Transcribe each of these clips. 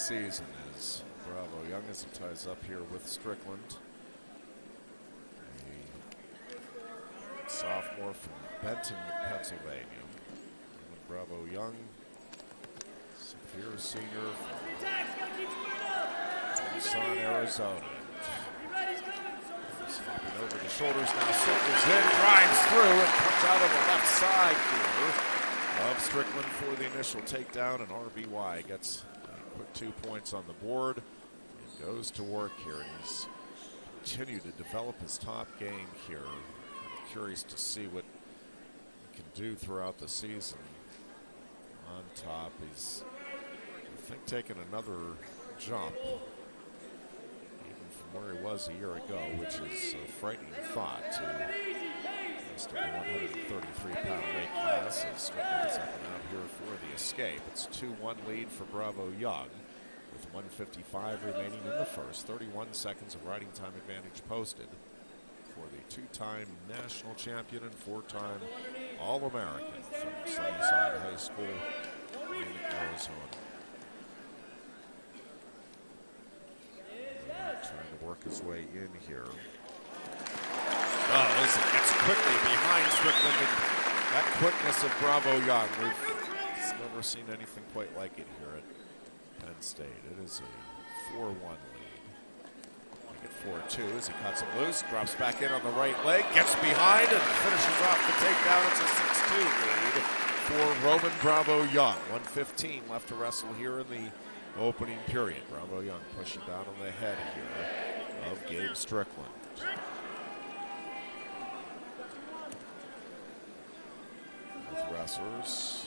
season is Bravo Young as he ties up here with Strickland. A sophomore from Benton, Pennsylvania. And Bravo Young, severe senior from Tucson, Arizona. He's hopping over the shoulders now, circles in, drives through, and comes out on the left side here of Strickland for the initial takedown, and RBY gets a quick 2 points on the board and goes to work here. And he's continued to develop his top game here. I'm curious to see what he can do throughout the season. On top, he's, I think, taking another jump where he was a year ago, which is a frightening thought to just a 133-pound weight class as Strickland is up and out here for the escape. It's a 2-1 lead for Bravo Young with 1:55 remaining in the first. 31 seconds of riding time advantage posted for the two-time national champion and four-time All-American from Sunnyside High School in Arizona. Trying to work his way in here. Oh, listen, gets quickly behind Strickland, and that quickness of Bravo Young, we've never seen anything quite like it here at Penn State. It is a 4-1 lead. Make it 4-2 as he cuts it loose, drops back in on the right leg, gets behind, and finishes off the takedown. It's a 6-2 lead for Roman Bravo Young. 1:15 left to wrestle here in the opening period. Bravo Young pushing down on the head here of Gabe Strickland. Both wrestlers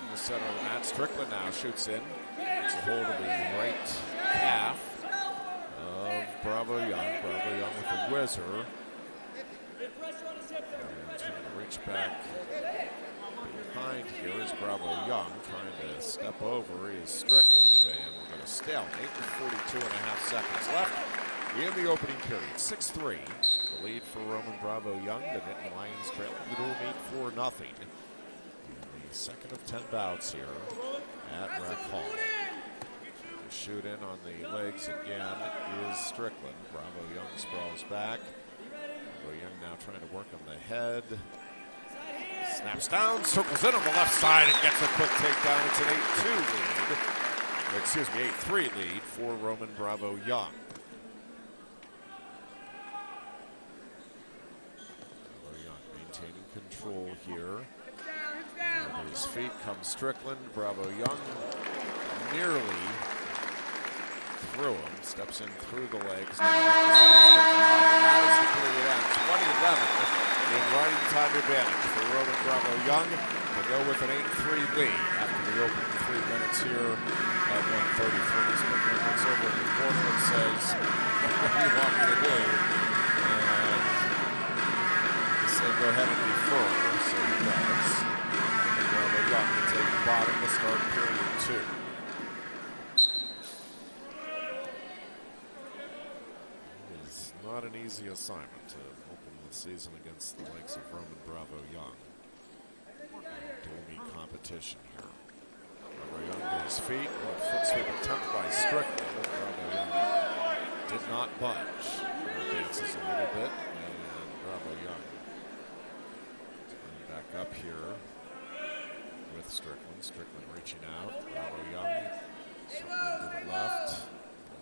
in the center of the mat. Strickland now shoots in. Gets a hold of the right calf of Bravo Young. Bravo Young with the whizzer. And trying to reach back behind here is Bravo Young, trying to step over is Strickland, and we're going to stalemate with 42.5 seconds left in the opening period. 6-3, the lead for Roman Bravo Young. The Nittany Lions trailing the dual meet 4-0. In the second of 10 bouts here at Rec Hall. To shoot in on the legs again is Strickland. Bravo Young sprawls back. Bravo Young now trying to work on the head. Snaps down, circles in on the left side, and gets a quick takedown. It's an 8-2 lead. Excuse me, 8-3 lead for Roman Bravo Young. Bravo Young maintaining control here. And to his feet comes Strickland. Bravo Young nearly through him. Steps in through the legs. Now that is the period ends. 20-11. In riding time advantage for Roman Bravo Young to go with an 8-3 lead after the opening 3 minutes here at 1:33. Strickland looks over at the corner and says, "What do you want me to do?" And he said, "Go ahead and defer," so he does. And Bravo Young will take the bottom to start period 2. It is not an easy assignment to season against the likes of Roman Bravo Young. Dual meet competition here. Bravo Young to his feet. Foot sweep attempt by Strickland. Bravo Young did not budge. Advances a little bit, and Bravo Young coming back up here with Strickland. Strickland reaching out. Bravo Young circling to the left.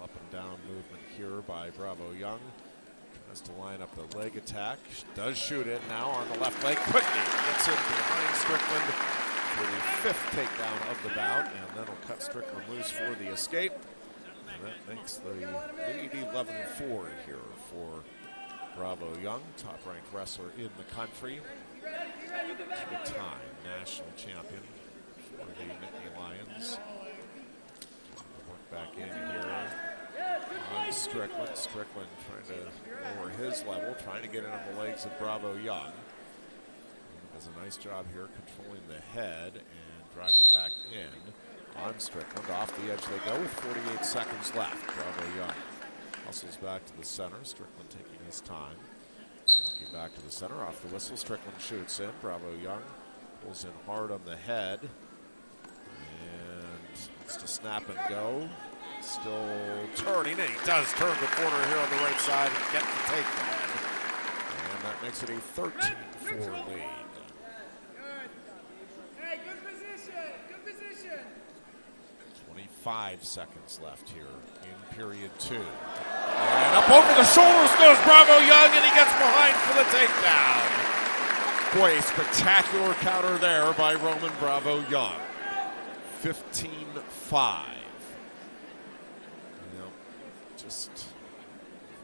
Up and down movement here by Bravo Young. Has to line up the leg attack. Does shoot it now on the left leg. Quickly gets in behind Strickland for the 5th takedown of the bout, and then will cut Strickland loose for the escape. And that makes the lead 11-4 here for Bravo Young, top-ranked wrestler in the country. Two-time national champion for the Nittany Lions. Work back in here. On Strickland. Strickland trying to lower his level, trying to get in on the legs of Bravo Young. Does a nice job here controlling the head and driving back in on Strickland. Off the edge they go with 48 seconds left. Bravo Young hustles back to the center. Strickland taking his time. Looking back to the center. Off the whistle, Strickland shoots in. Bravo Young pulls in hard on the head. And looks to snap and go. Still turning, and he does turn the corner here on the right side and get the takedown. And that makes it a 13-4 lead. 25 seconds left here in period 2. And up over the shoulders goes Bravo Young, and he gets behind for the takedown. Boy, a spectacular counter there by Roman Bravo Young. 15-5. Just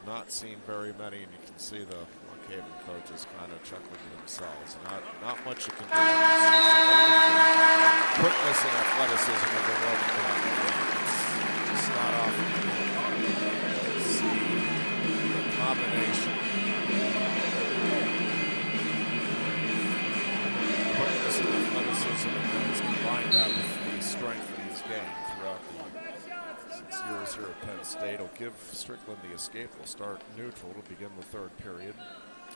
not seen very many, and you can see the Haven coaches kind of chuckling to themselves. Not much you can do when you see somebody with the quickness and athleticism of the Roman Bravo Young. It's just not often you see the combination. Quickness and athleticism, and he's combined that with the strength that he's gained throughout the 6 years here at Penn State. Will give Strickland the escape. We'll start neutral to begin the third period.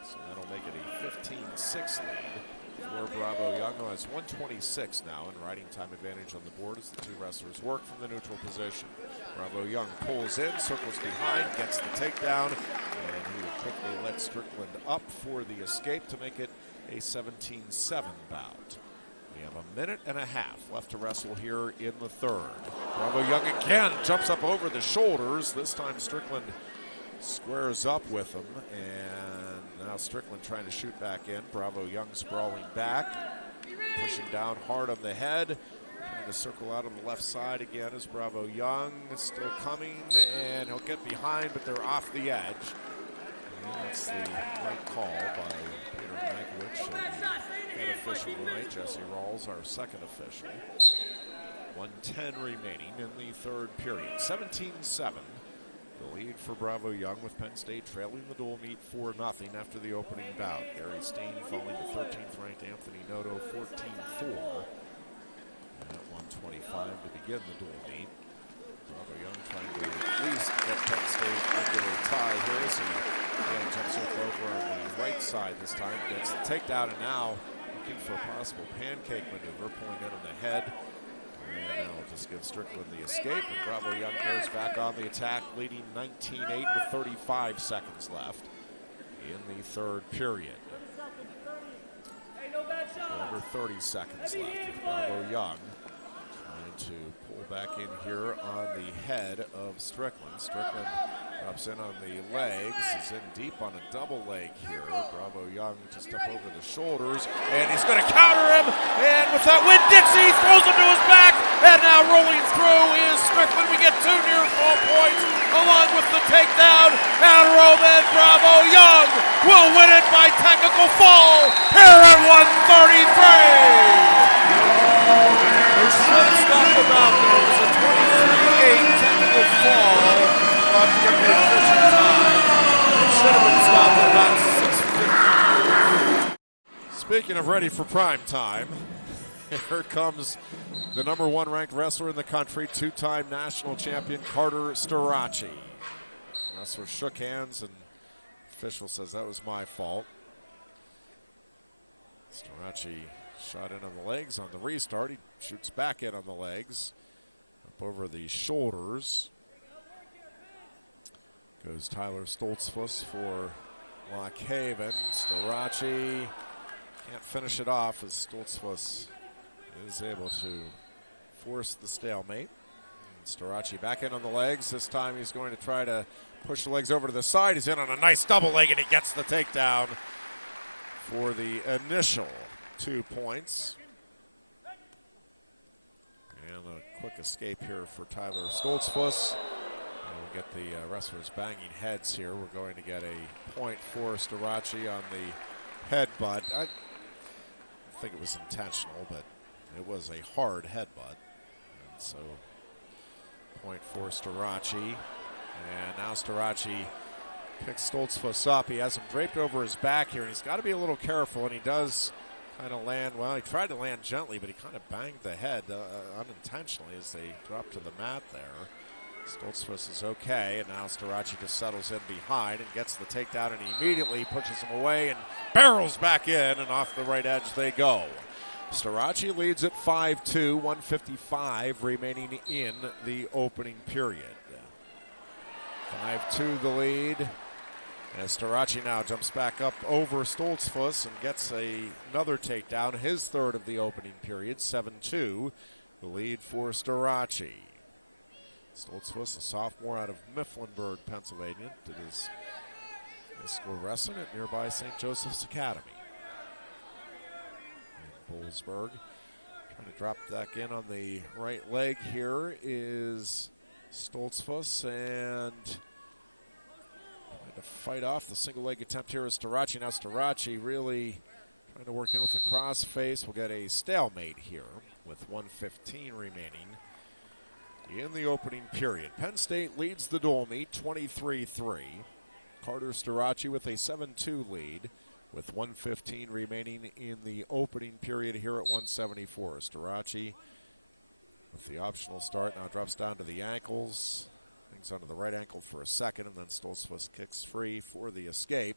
So that'll make it a 15-6 lead for Bravo Young, who has 126 now, and riding time advantage on the board as the two wrestlers work from the neutral position. Bravo Young pulls in, circles behind, gets the takedown, and he will quickly let Strickland up for the escape to make it a 17-7 bout. We have a minute and a half left to wrestle here in the third. Bravo Young again jumps up over the shoulders. This time Strickland squares up with him, and now Strickland trying to shoot back in. Bravo Young sprawling back, pushing down hard on the head, trying to circle out on the left side again as Bravo Young is still coming, and he'll get behind, but they're off the edge. And that's the right call by Peter Mekkhi, and the head official tonight, Jesse Rawls, our second official. 1:10 remaining in the third period. 17-7. The lead for Bravo Young, with Penn State trailing the dual meet 4-0 after the opening bout. Gary Steen falling to 13th ranked Anthony Noto 14-4. At 1:25 to begin the dual meet. Bravo Young trying to at least get Penn State into a tie here as he again jumps up over on the right side this time. Gets the takedown, and now looking for a possible pancake maneuver, pulling in on the head. And now we'll just give Strickland the escape, and Bravo Young goes back on the attack, leading 19-8 with 35 seconds left in the third period. Under 30 seconds left with Bravo Young trying to pull back in here on the head of Strickland. Strickland drops in on the legs, is in deep on a double leg here. Bravo Young just up over the shoulders, and he's going to counter him, and with that win, Dixie throws him to his back, and now rolling through is Strickland. We get two near fall points along with the takedown, and Roman Bravo Young will win it by technical fall here at 133. There's some stuff about there. It was a 23-8 technical fall. We'll have to get the official time. It should have been stopped at about 6:50. Speaking of ready for prime time, here comes the number 1 ranked wrestler in the country, 2-time national champion Carter Starocci. Wrestler shook hands, and official says that was my fault. Starocci shot in on the legs on the restart. He shoots back in on the legs, up over the shoulders. Goes Tyler Stoltzfus for Lock Haven. Starocci can't finish it off as Stoltzfus is able to force the stalemate. And Starocci back in on the legs. This time he's going to try to push the legs over to the side. He's in on a nice double leg, and he gets the takedown for the initial 2 points. And a quick escape here for Tyler Stoltzfus. We'll get the wrestlers banging heads here. We're going to get a point for Starocci on the headbutt. I think it was intentional, but it was a hard headbutt. And so, point for Starocci. And now Starocci picks Stoltzfus up. He has him draped over his back here, and he's got to be a little careful, and he does kind of land, well, he tried to land gently, but he kind of banged the head unintentionally as they dropped to the mat there. Stoltzfus is okay, and now Starocci just settles in behind and gets the takedown, and he immediately pushes him away and barrels back in, and off the right edge they go. Starocci leads at 5-2, 1:55 remaining in the opening period. 5-2 the lead. As Starocci now jumps back up over Stoltzfus and gets another takedown, his third of the opening period, 7-2, the lead for Starocci. Stoltzfus, a sophomore out of Mifflinburg, Pennsylvania, did his high school wrestling at nearby St. Joseph's Academy. And Bollesburg trying to drop back in on the right leg here is Stoltzfus, and to fight off the single leg attempt here is Starocci. Now Starocci really trying to work in with a cross face. We'll get a stalemate here with 1:15 remaining in the opening period. Penn State leads the dual meet 23-3. Carter Starocci with a 7-2 lead with 1:15 remaining in the opening period here at 174. Starocci with the optional start now drops down to the ankles. Hangs onto the right ankle for a second, and then Stoltzfus kicks free for the escape.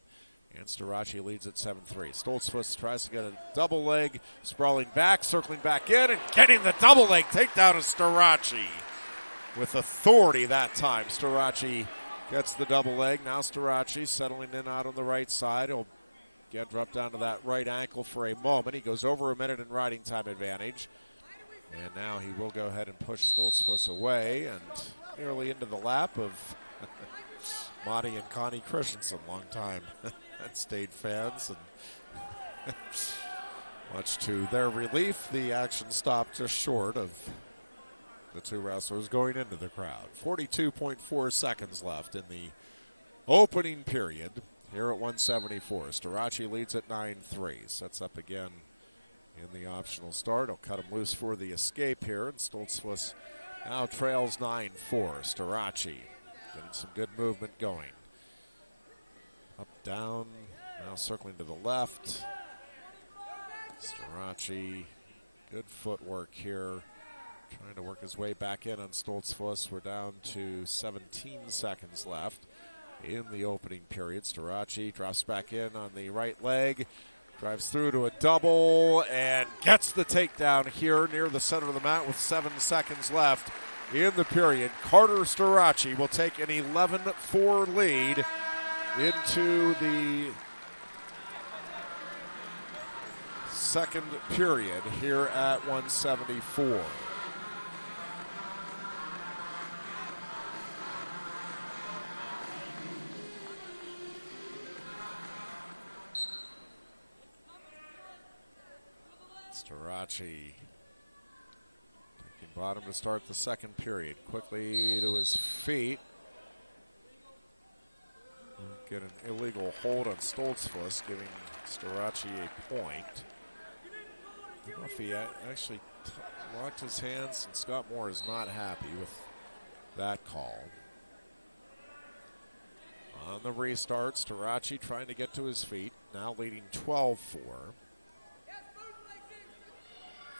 And Starocci leads at 7-3. Stoltzfus tries to get a double leg, sprawling back, circling back in, and getting the double leg takedown of Starocci. With authority that time, Starocci gets the double leg. Now Starocci settling in out on the right side. He'll again drop down to that right ankle for a moment. He goes over a minute in riding time advantage. And now he will go ahead and push Stoltzfus away and nearly into the lap of Monty and Connie Christensen, longtime Penn State fans. And much to their relief, the action stopped just short of the two wrestlers going into the crowd. 42.4 seconds left in the opening period here at 174. Starocci leads at 9-3. Sets up again in the optional start. He'll cut him loose for the escape here, and Stoltzfus now trails 9-4. Starocci getting some good movement going. Up, down, now circling to the left. Starocci, good footwork here. Trying to work his way back in on Stoltzfus. We're down to 17 seconds left in the opening period. Starocci drops back in on the right leg. Drives through to a double and gets the takedown here near the center of the mat with 7 seconds left in the period. Carter Starocci will take an 11-4 lead into the second period here at 174. Starocci taking bottom to start the second period. Quickly to his feet. Get an illegal hold on Stoltzfus, giving Starocci a point. I don't know if he actually locked his hands, and Scott Moore is not happy with that call. On the restart, Starocci trying to get to his feet, now leading 12-4.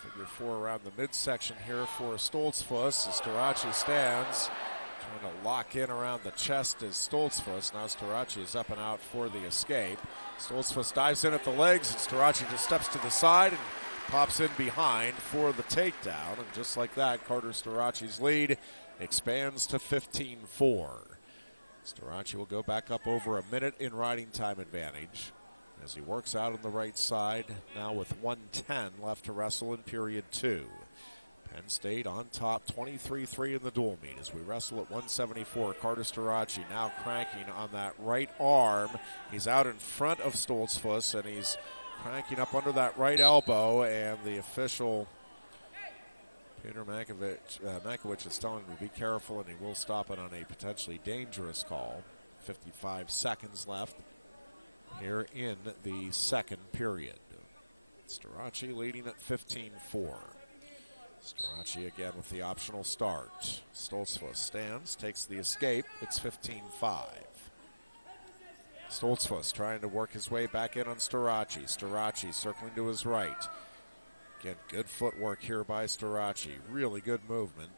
Figure 4 around the midsection here for Stoltzfus as Starocci stands, trying to lock in around the chest as Stoltzfus. Now Starocci is up and out for the escape. Stoltzfus dives in at the legs, and Starocci just steps to the side and pops in behind for the takedown. And just like that, Carter Starocci's lead expands to 15-4. Starocci will go back up over a minute in riding time advantage as he works out on the right side, now with 1:10 left to wrestle in period 2. Penn State on top, 23-3 in the dual meet as we wrestle at 174. Carter Starocci now cranking on that right arm. He's out in front of Stoltzfus, and he's cranking up under that right elbow, and the official, Peter Mekkhi, is telling him to be careful, and he will stop it on a potentially dangerous call. 55 seconds left here in the second period. Starocci leading at 15-4. Starocci again with the optional start. Stoltzfus stands, takes the escape. It's 15-5. Stoltzfus trying to work his way back in on Starocci. Starocci circling to his right. Again, good footwork here by Starocci. Really good movement.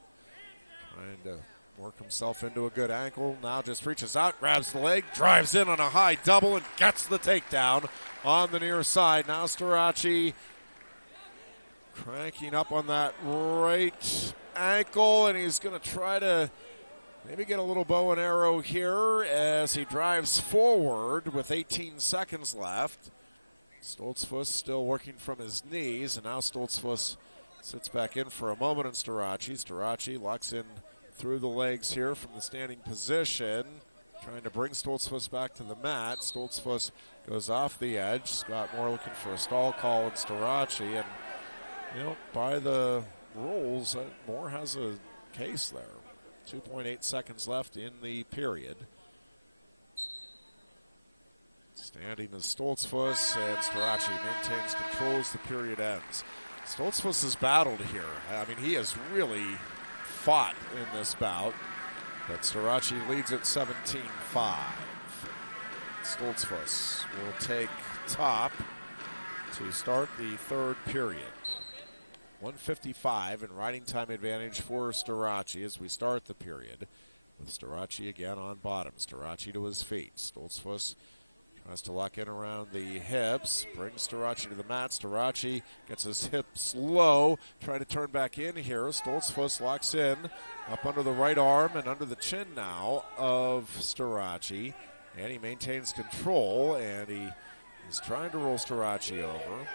Trying to work himself into a good ankle. Now just reaches out, grabs the leg, drives in on a high double, and gets the takedown on the near side. Now Starocci cranking up on that right ankle, and he's going to try to maybe get a little bow and arrow here as he drives forward with 18 seconds left. Stoltzfus still working from his knees, and now Stoltzfus sits back in for a moment in Starocci. Starocci locks in through the legs here from the standing position, trying to bring Stoltzfus back to the mat. Stoltzfus goes off the edge. Scott Moore looking for a stall call in Starocci, and by the rules, Moore has a case there. 2.8 seconds left in the period. Standing is Stoltzfus, and Starocci maintains control as the period ends. Stoltzfus has battled here. I mean, he has really fought in this bout, but Starocci leads at 17-5. Stoltzfus will take top to start the third period. 1:55 and riding time advantage for Starocci as we start the period, with Starocci again on bottom. Starocci to his feet. Stoltzfus tries to lock in around the hips, brings Starocci to the mat. Starocci gets his hips low, trying to turn back in here. Stoltzfus locks in up under the right arm and under the chin now of Starocci, and he maintains control, and he is trying to roll Starocci over.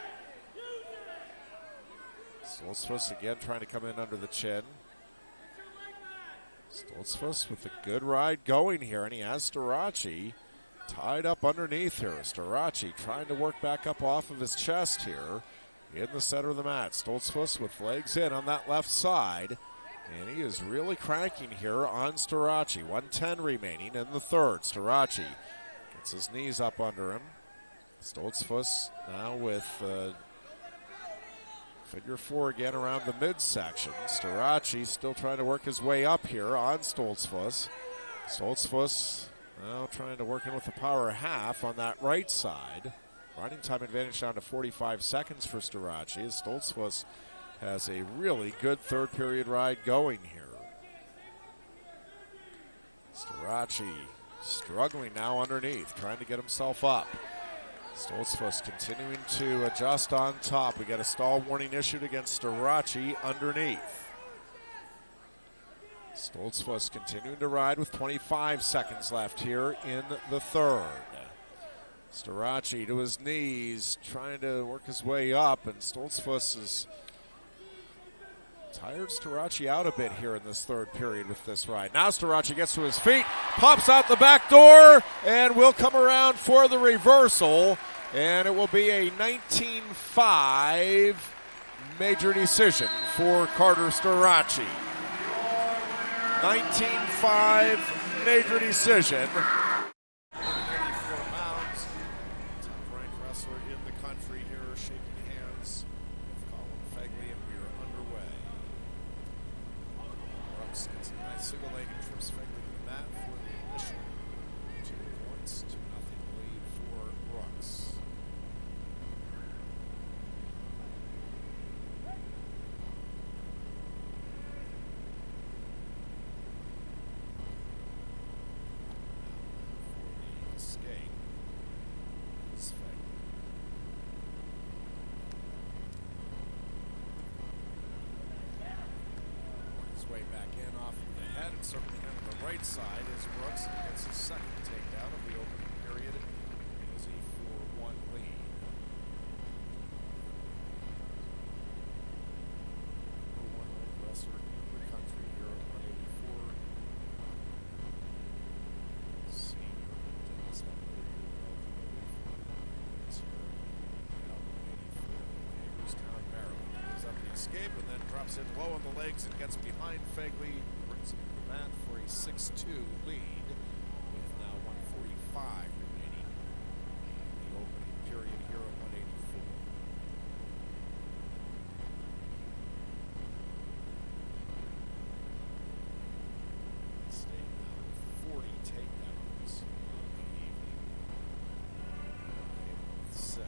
Stoltzfus again trying to come in under the chin. Stoltzfus with a good ride going here, and he has Starocci tied up underneath here. Starocci trying to work back up off of his chest here in the center of the mat. Stoltzfus with legs in on that left side, and he is really cranking here on Starocci. 1:10 remaining in the third. Starocci gets his knees up under him. Stoltzfus now with figure four again around the midsection. Starocci still trying to work his way up here on Stoltzfus. Stoltzfus now trying to work in with the power half on that right side. Riding time advantage down to 45 seconds for Starocci, as Stoltzfus has a really good third period ride going here. Starocci struggling now underneath, trying to get himself up. Stoltzfus continuing to adjust on top. We got a stall warning issued against Starocci underneath. Stoltzfus continuing to ride with 25 seconds left here in the third. Starocci to his knees, trying to work his way up, and Stoltzfus is tired Starocci out a bit here in this third period with this ride. Now Starocci gets to his feet, pops out the back door, and will come around for the reversal, and it will be a 19-5 major decision for Carter Starocci. 19-5 major decision. 84 pounds, top-ranked wrestler in the country here, shaking hands with Colin Fegley, and we are underway. Ramos gets a nice single leg and trips Fegley to the mat for the initial 2 points, 2-0 lead for Brooks. Way back in off of the head and circling in on the right side is Brooks, and he gets his second takedown of the opening period. Is he for 1 lead? Number 1 ranked wrestler in the country here at 184. Senior Dennis goes up the escape and then drops in low on the legs and gets behind Fegley, brings him to the mat for a 6-2 lead with now 1:45 remaining in the opening period here at 184. Staying now with 40 takedowns on the evening. Gable with 6.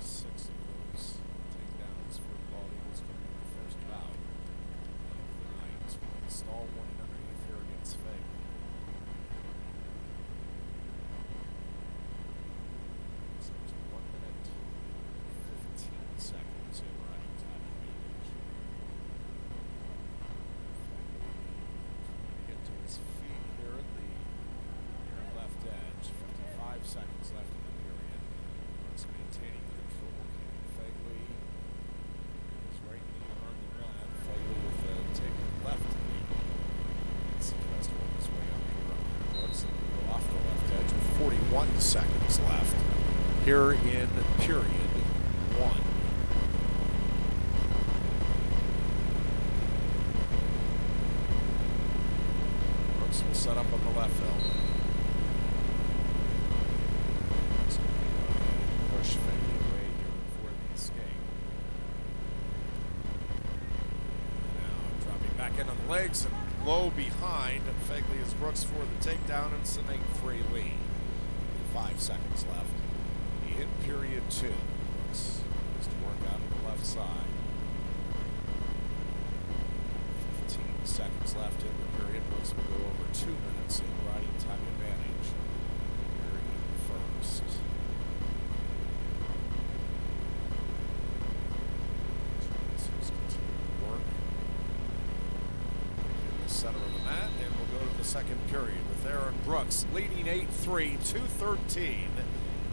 6 of those takedowns for Bald Eagles coming in the first 21 seconds left here in period 1. Brooks will set up on the left elbow. Push Fegley away here for the escape. Now dropping back in on the legs and low behind. Fegley is Brooks for the takedown, and it's an 8-3 lead. 5 seconds left in period 2. Brooks has to work out on the left side. 15 seconds left in the period. Brooks will go over 2 minutes in riding time advantage here in the first. Center of the mat, and we'll go to the second period with Aaron Brooks leading 8-3, 2:13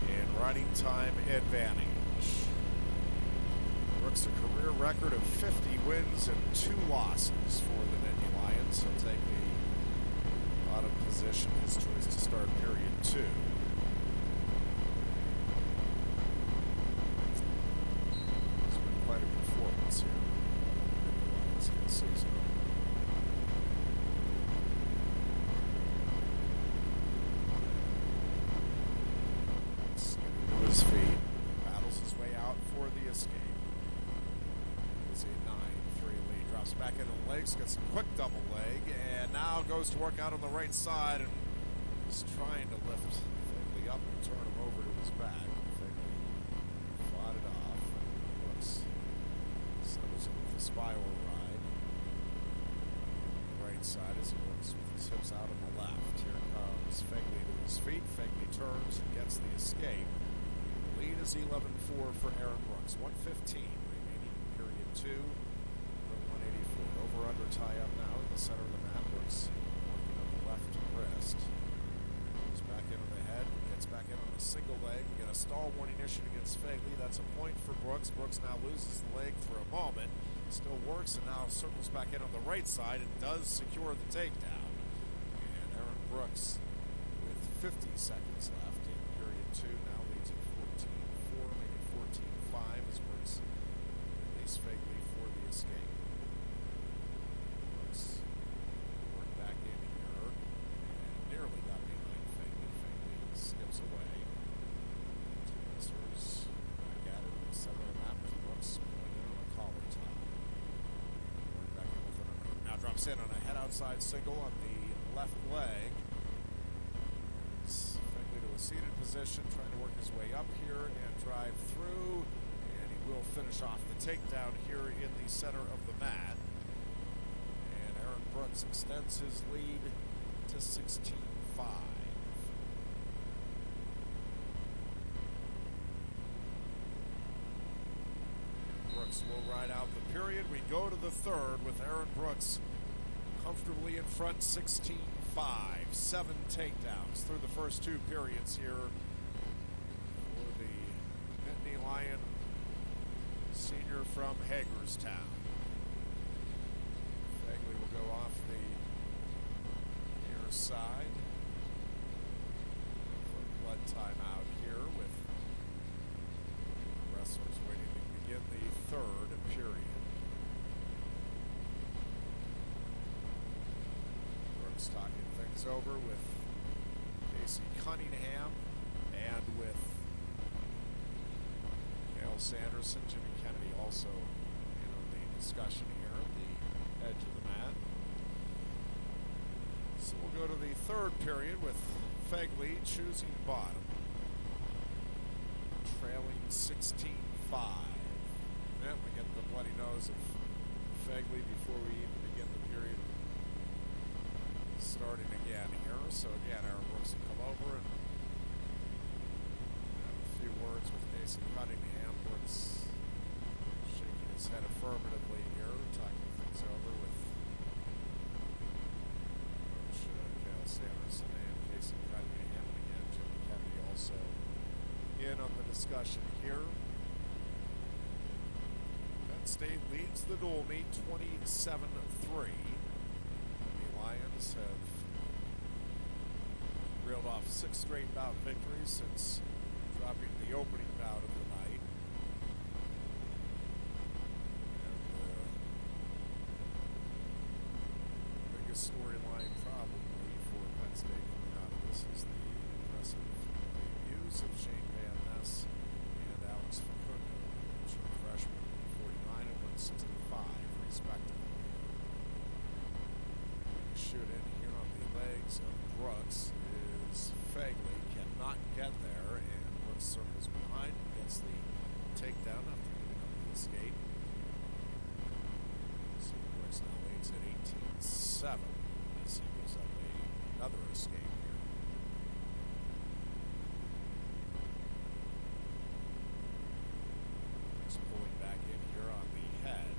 in riding time advantage. Brooks a career record of 50 wins and 2 losses for the Mekkhi Lions. He'll take the bottom position, his choice to start period 2. It's been quite a performance here in the season. His feet, battles his way out for the escape. It's a 9-3 lead. Drops back into the legs, gets a quick double leg, and now goes to work out on the right side and is trying to lift Fegley up and turn him over to his back. Fegley fought it off. Brooks settles in with a spiral ride. The right side as he works with his hips out on the left. Here comes Fegley to his feet. Fegley turns and gets the escape. Lead is 11-4 for Aaron Brooks. 1:15 remaining in period 2. 184. Over-under tie-up now in the center of the mat. Brooks working on the left wrist. Goes back into the head. Gets back in on a single leg. We get a stall warning issued against Fegley. That's a point for Brooks. Brooks now loses the leg for a moment. Still works and now circles back in on the right side and does secure the takedown. And Aaron Brooks with 50 seconds left in period 2 now leads at 14-4, making 14-5 as Brooks release Fegley for the escape. Brooks worked back in here and nearly got behind Fegley. Fegley skips away. Two wrestlers back at it in the center of the map with Brooks pulling in on a collar tie. Worked back in with an underhook. Now drops in on a head outside single on the left leg. Fegley to a seated position, trying to work his way up here and drive through, and he will finish off the takedown here in the center of the mat. And Aaron Brooks extends his lead to 16-5. Brooks will ride out the period. We go to the third with Aaron Brooks comfortably in front, 16-5. 7 takedowns through the first 2 periods here for the Mekkhi Lion senior from Hagerstown. Fegley will go off the near side for blood timeout here with wrestlers waiting to begin the third period. Brooks talking things over with Casey Cunningham and with Cale Sanderson. Jimmy Kennedy also in on the discussion here at the edge of the mat. So we'll go to the third period with Fegley choosing bottom, trailing 16-5. Then we get the bloody nose of Fegley before we even begin the period starting again here. So again, Aaron Brooks will come over and have a few words with Casey Cunningham. Brooks shaking his head affirmatively here, talking things over with Coach Cale Sanderson and Casey Cunningham. And again, Jimmy Kennedy also in on the discussion here. Penn State leads the dual meet 27-3. The Lions have real coming off 6 straight bout victories since dropping the opening bout of the night. And the biggest storyline probably for Penn State coming out of this is the impressive debuts of Shane Van Ness and Alex Fegley, true freshmen, 49 and 165 respectively. Shoot in here on the legs of Brooks is Fegley, cannot get there, and Brooks circles behind and gets the takedown after giving up the escape. So Brooks now leads at 18-7 as he gives up another escape here. Brooks pulling back in here on the head.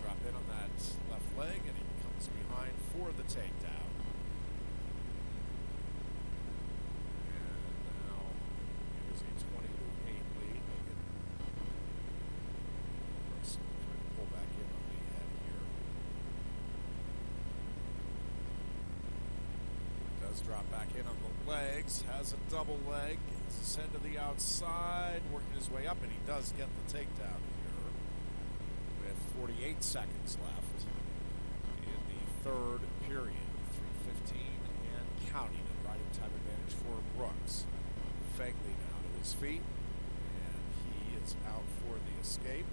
Drop in on that left leg, and he comes behind for the takedown. And now it is a 20-8 lead. Brooks trying to pull back in on the head here. Does drop back in on the legs, has a double leg, gets his head to the outside, working his way up, and he does get the takedown here. With 48 seconds left in the third period. 3:15 and counting, and riding time advantage for Brooks. Fegley now to his feet, and he is out for the escape.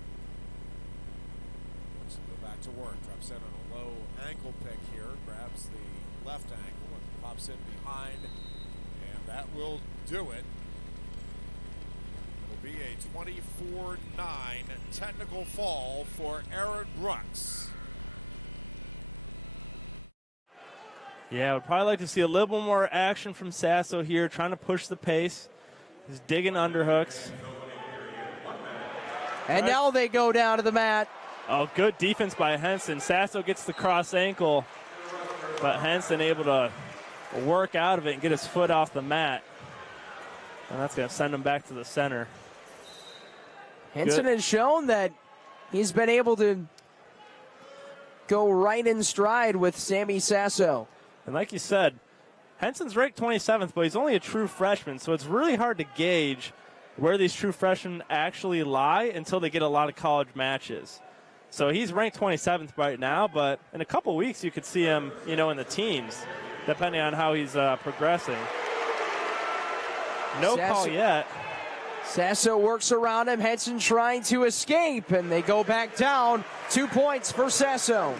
Brooks will go back to work. Drops in on a low ankle pick here, grabs the left ankle and pops in behind, and that will do it. Will be a 24-9 technical fall for Aaron Brooks. Yeah, I would probably like to see a little more action from Sasso here, trying to push the pace. He's digging underhooks. And now they go down to the mat. Oh, good defense by Henson. Sasso gets the cross ankle, but Henson able to work out of it and get his foot off the mat. And that's going to send him back to the center. Henson has shown that he's been able to go right in stride with Sammy Sasso. And like you said, Henson's ranked 27th, but he's only a true freshman, so it's really hard to gauge where these true freshmen actually lie until they get a lot of college matches. So he's ranked 27th right now, but in a couple weeks you could see him, in the teens, depending on how he's progressing. No call yet. Sasso works around him. Henson trying to escape, and they go back down. 2 points for Sasso.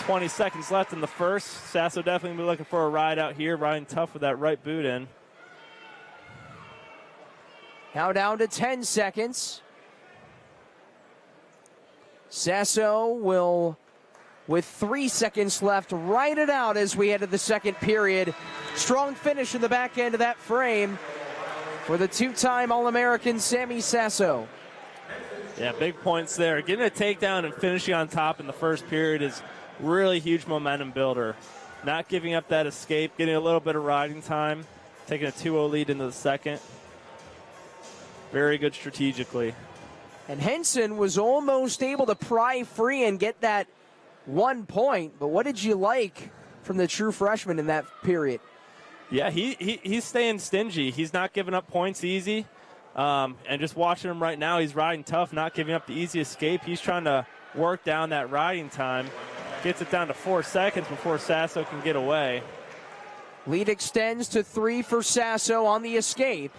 20 seconds left in the first. Sasso definitely be looking for a ride out here, riding tough with that right boot in. Now down to 10 seconds. Sasso will, with 3 seconds left, ride it out as we head to the second period. Strong finish in the back end of that frame for the two-time All-American Sammy Sasso. Yeah, big points there. Getting a takedown and finishing on top in the first period is really huge momentum builder. Not giving up that escape, getting a little bit of riding time, taking a 2-0 lead into the second. Very good strategically. And Henson was almost able to pry free and get that 1 point. But what did you like from the true freshman in that period? Yeah, he's staying stingy. He's not giving up points easy. And just watching him right now, he's riding tough, not giving up the easy escape. He's trying to work down that riding time. Gets it down to 4 seconds before Sasso can get away. Lead extends to 3 for Sasso on the escape.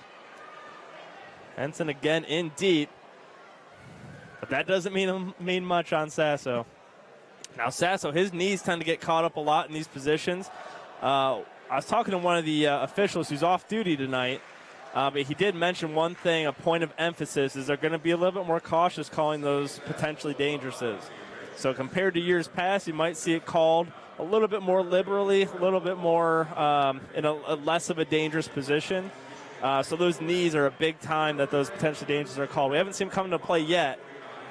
Henson again in deep. But that doesn't mean much on Sasso. Now Sasso, his knees tend to get caught up a lot in these positions. I was talking to one of the officials who's off duty tonight, but he did mention one thing, a point of emphasis, is they're going to be a little bit more cautious calling those potentially dangerouses. So compared to years past, you might see it called a little bit more liberally, a little bit more in a less of a dangerous position. So those knees are a big time that those potentially dangerous are called. We haven't seen them come into play yet,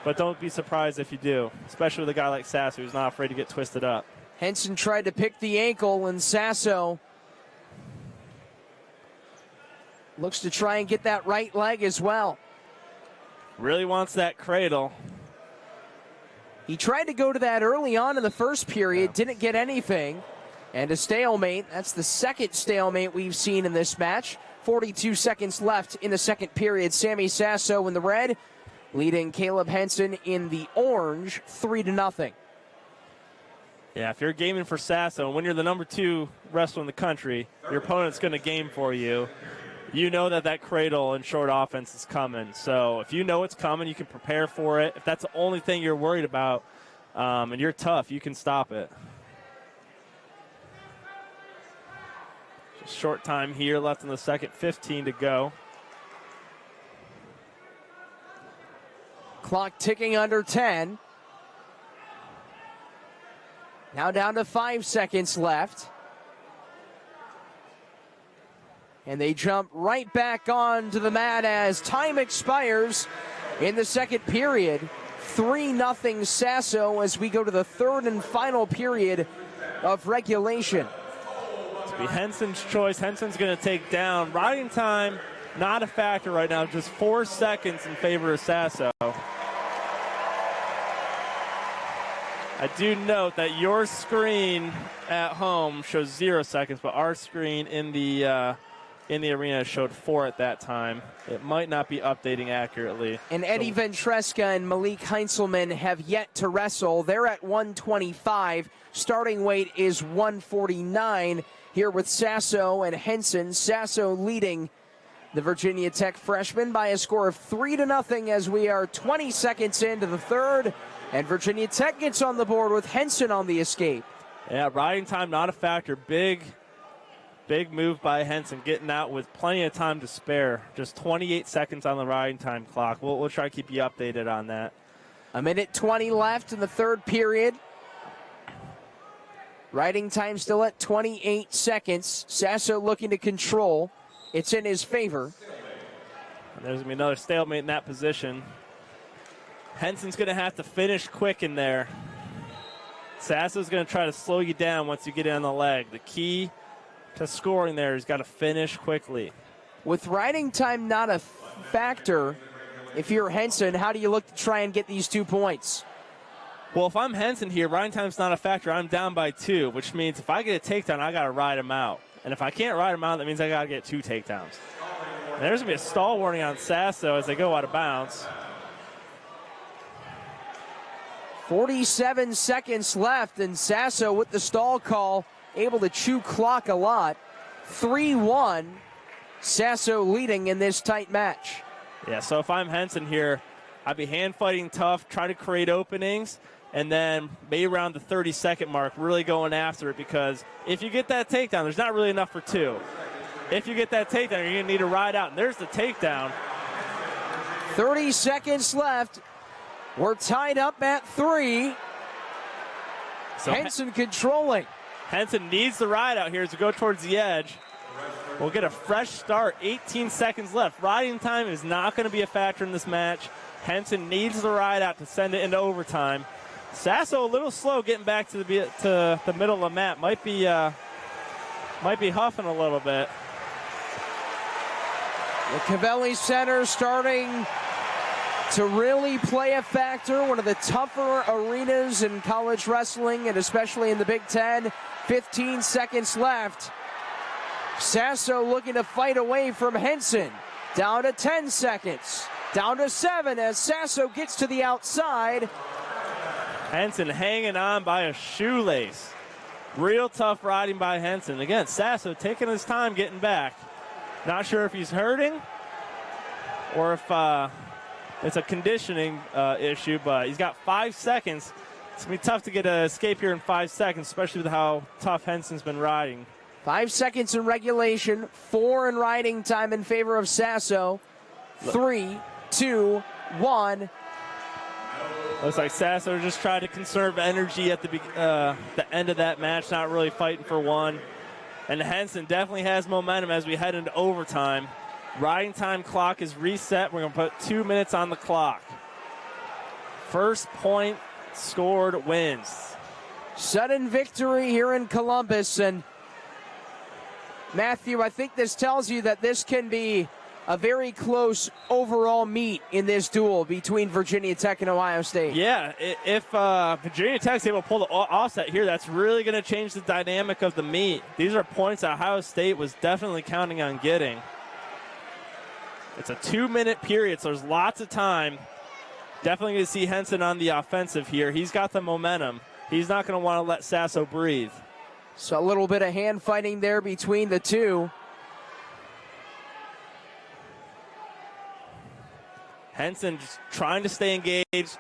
but don't be surprised if you do, especially with a guy like Sasso who's not afraid to get twisted up. Henson tried to pick the ankle, and Sasso looks to try and get that right leg as well. Really wants that cradle. He tried to go to that early on in the first period, didn't get anything. And a stalemate. That's the second stalemate we've seen in this match. 42 seconds left in the second period. Sammy Sasso in the red, leading Kaleb Henson in the orange, 3-0. Yeah, if you're gaming for Sasso, and when you're the number 2 wrestler in the country, your opponent's going to game for you. You know that cradle and short offense is coming. So if you know it's coming, you can prepare for it. If that's the only thing you're worried about, and you're tough, you can stop it. Just short time here left in the second, 15 to go. Clock ticking under 10. Now down to 5 seconds left. And they jump right back onto the mat as time expires in the second period. 3-0 Sasso as we go to the third and final period of regulation. To be Henson's choice. Henson's going to take down. Riding time, not a factor right now. Just 4 seconds in favor of Sasso. I do note that your screen at home shows 0 seconds, but our screen in the arena showed 4 at that time. It might not be updating accurately. And Eddie Ventresca and Malik Heinzelman have yet to wrestle. They're at 125. Starting weight is 149 here with Sasso and Henson. Sasso leading the Virginia Tech freshman by a score of 3-0 as we are 20 seconds into the third. And Virginia Tech gets on the board with Henson on the escape. Yeah, riding time not a factor. Big move by Henson, getting out with plenty of time to spare. Just 28 seconds on the riding time clock. We'll try to keep you updated on that. 1:20 left in the third period. Riding time still at 28 seconds. Sasso looking to control. It's in his favor. And there's going to be another stalemate in that position. Henson's going to have to finish quick in there. Sasso's going to try to slow you down once you get in on the leg. The key to scoring there is got to finish quickly. With riding time not a factor, if you're Henson, how do you look to try and get these 2 points? Well, if I'm Henson here, riding time's not a factor. I'm down by 2, which means if I get a takedown, I got to ride him out. And if I can't ride him out, that means I got to get 2 takedowns. And there's going to be a stall warning on Sasso as they go out of bounds. 47 seconds left, and Sasso with the stall call, able to chew clock a lot. 3-1, Sasso leading in this tight match. Yeah, so if I'm Henson here, I'd be hand fighting tough, try to create openings, and then maybe around the 30-second mark, really going after it, because if you get that takedown, there's not really enough for 2. If you get that takedown, you're going to need to ride out, and there's the takedown. 30 seconds left. We're tied up at 3. So Henson controlling. Henson needs the ride out here to go towards the edge. We'll get a fresh start. 18 seconds left. Riding time is not going to be a factor in this match. Henson needs the ride out to send it into overtime. Sasso a little slow getting back to the middle of the mat. Might be huffing a little bit. The Cavelli Center starting to really play a factor. One of the tougher arenas in college wrestling, and especially in the Big Ten. 15 seconds left. Sasso looking to fight away from Henson. Down to 10 seconds. Down to 7 as Sasso gets to the outside. Henson hanging on by a shoelace. Real tough riding by Henson. Again, Sasso taking his time getting back. Not sure if he's hurting or if it's a conditioning issue, but he's got 5 seconds. It's going to be tough to get an escape here in 5 seconds, especially with how tough Henson's been riding. 5 seconds in regulation, 4 in riding time in favor of Sasso. 3, 2, 1. Looks like Sasso just tried to conserve energy at the end of that match, not really fighting for one. And Henson definitely has momentum as we head into overtime. Riding time clock is reset. We're going to put 2 minutes on the clock. First point scored wins. Sudden victory here in Columbus. And Matthew, I think this tells you that this can be a very close overall meet in this duel between Virginia Tech and Ohio State. Yeah, if Virginia Tech's able to pull the offset here, that's really going to change the dynamic of the meet. These are points that Ohio State was definitely counting on getting. It's a 2-minute period, so there's lots of time. Definitely going to see Henson on the offensive here. He's got the momentum. He's not going to want to let Sasso breathe. So a little bit of hand fighting there between the two. Henson just trying to stay engaged,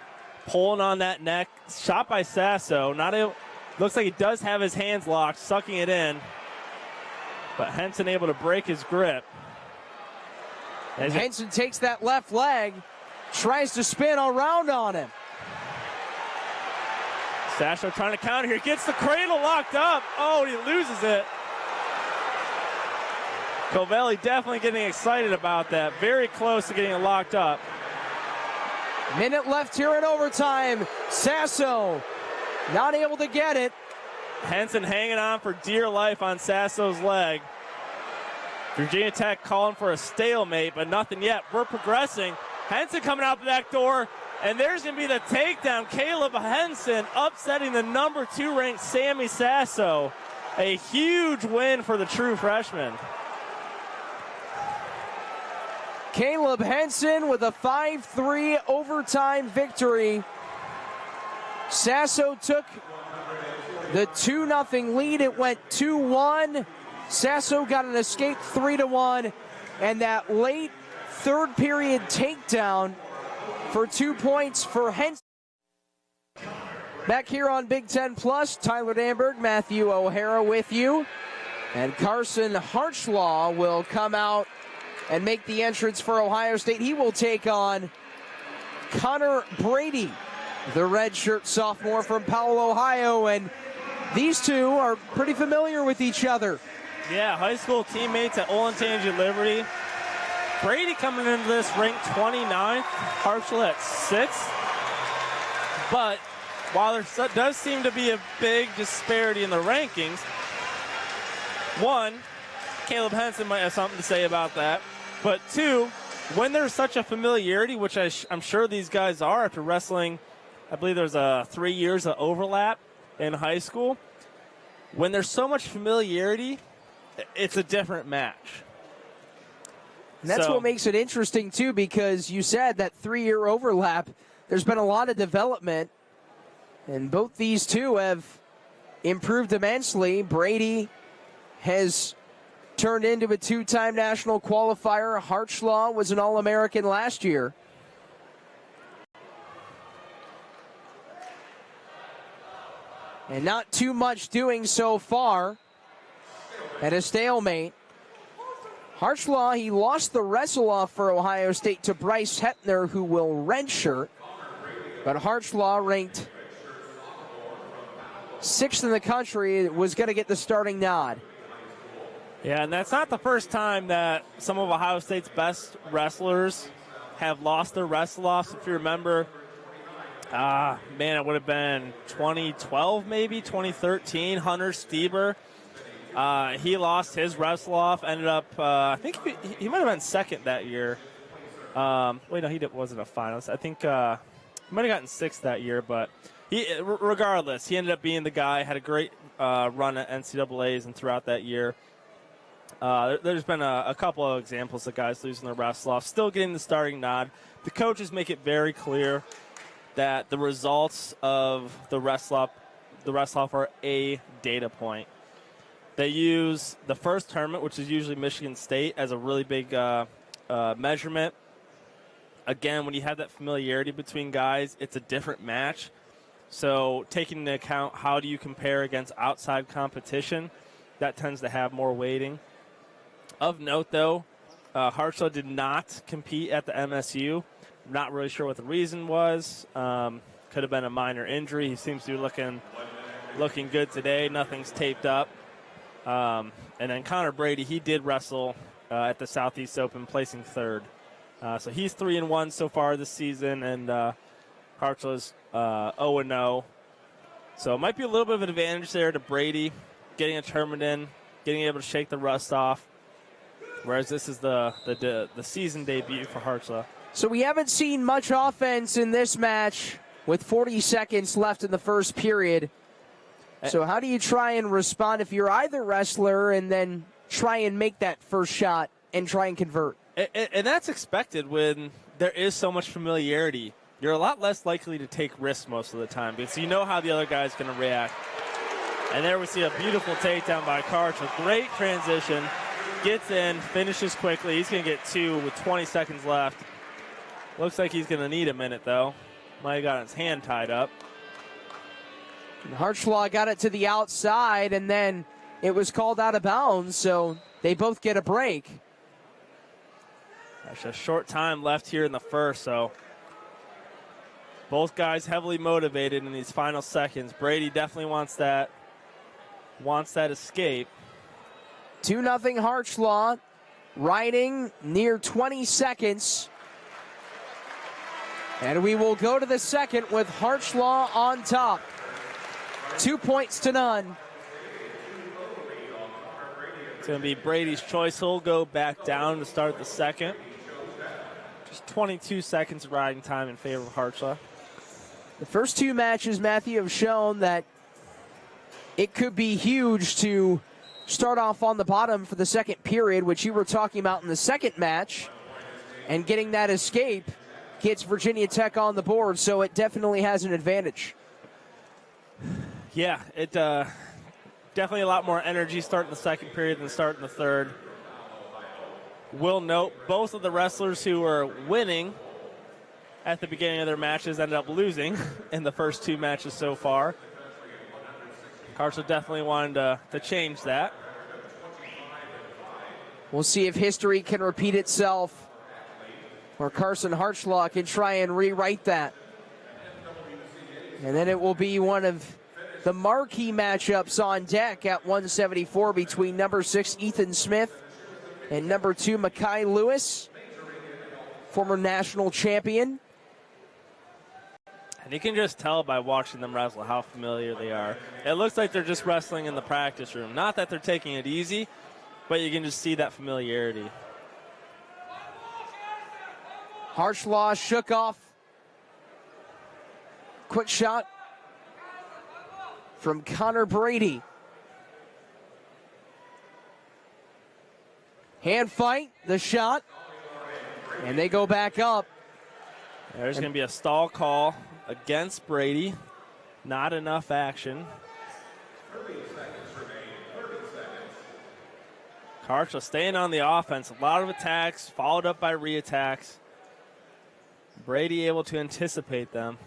pulling on that neck. Shot by Sasso. Looks like he does have his hands locked, sucking it in. But Henson able to break his grip. And Henson takes that left leg, tries to spin around on him. Sasso trying to counter here. Gets the cradle locked up. Oh, he loses it. Covelli definitely getting excited about that. Very close to getting it locked up. Minute left here in overtime. Sasso not able to get it. Henson hanging on for dear life on Sasso's leg. Virginia Tech calling for a stalemate, but nothing yet. We're progressing. Henson coming out the back door, and there's going to be the takedown. Kaleb Henson upsetting the number 2 ranked Sammy Sasso. A huge win for the true freshman. Kaleb Henson with a 5-3 overtime victory. Sasso took the 2-0 lead. It went 2-1. Sasso got an escape 3-1. And that late third period takedown for 2 points for Henson. Back here on Big Ten Plus, Tyler Danberg, Matthew O'Hara with you. And Carson Kharchla will come out and make the entrance for Ohio State. He will take on Connor Brady, the redshirt sophomore from Powell, Ohio. And these two are pretty familiar with each other. Yeah, high school teammates at Olentangy Liberty. Brady coming into this ranked 29th, Kharchla at 6th. But while there does seem to be a big disparity in the rankings, one, Kaleb Henson might have something to say about that. But two, when there's such a familiarity, which I'm sure these guys are after wrestling, I believe there's 3 years of overlap in high school. When there's so much familiarity, it's a different match. And that's what makes it interesting, too, because you said that 3-year overlap, there's been a lot of development, and both these two have improved immensely. Brady has turned into a 2-time national qualifier. Kharchla was an All-American last year. And not too much doing so far at a stalemate. Kharchla, he lost the wrestle-off for Ohio State to Bryce Hepner, who will redshirt. But Kharchla, ranked 6th in the country, was going to get the starting nod. Yeah, and that's not the first time that some of Ohio State's best wrestlers have lost their wrestle-offs. If you remember, it would have been 2012 maybe, 2013, Hunter Stieber. He lost his wrestle-off, ended up, I think he might have been second that year. He wasn't a finalist. I think he might have gotten 6th that year, but regardless, he ended up being the guy, had a great run at NCAAs and throughout that year. There's been a couple of examples of guys losing their wrestle-off, still getting the starting nod. The coaches make it very clear that the results of the wrestle-off are a data point. They use the first tournament, which is usually Michigan State, as a really big measurement. Again, when you have that familiarity between guys, it's a different match. So taking into account how do you compare against outside competition, that tends to have more weighting. Of note, though, Kharchla did not compete at the MSU. Not really sure what the reason was. Could have been a minor injury. He seems to be looking good today. Nothing's taped up. And then Connor Brady, he did wrestle at the Southeast Open, placing 3rd. So he's 3-1 so far this season, and Kharchla's 0-0. So it might be a little bit of an advantage there to Brady, getting a tournament in, getting able to shake the rust off. whereas this is the season debut for Kharchla. So we haven't seen much offense in this match with 40 seconds left in the first period. So how do you try and respond if you're either wrestler and then try and make that first shot and try and convert? And that's expected when there is so much familiarity. You're a lot less likely to take risks most of the time because you know how the other guy's going to react. And there we see a beautiful takedown by Kharchla. Great transition. Gets in, finishes quickly. He's going to get 2 with 20 seconds left. Looks like he's going to need a minute, though. Might have got his hand tied up. Kharchla got it to the outside, and then it was called out of bounds, so they both get a break. There's a short time left here in the first, so both guys heavily motivated in these final seconds. Brady definitely wants that escape. 2-0 Kharchla, riding near 20 seconds. And we will go to the second with Kharchla on top. 2 points to none. It's going to be Brady's choice. He'll go back down to start the second. Just 22 seconds of riding time in favor of Kharchla. The first 2 matches, Matthew, have shown that it could be huge to start off on the bottom for the second period, which you were talking about in the second match. And getting that escape gets Virginia Tech on the board, so it definitely has an advantage. Yeah, it definitely a lot more energy starting the second period than starting the third. We'll note both of the wrestlers who were winning at the beginning of their matches ended up losing in the first 2 matches so far. Kharchla definitely wanted to change that. We'll see if history can repeat itself or Carson Kharchla can try and rewrite that. And then it will be one of the marquee matchups on deck at 174 between number 6 Ethan Smith and number 2 Mekkhi Lewis, former national champion. And you can just tell by watching them wrestle how familiar they are. It looks like they're just wrestling in the practice room. Not that they're taking it easy, but you can just see that familiarity. Kharchla shook off. Quick shot from Connor Brady. Hand fight, the shot, and they go back up. There's going to be a stall call against Brady. Not enough action. Kharchla staying on the offense. A lot of attacks, followed up by re-attacks. Brady able to anticipate them.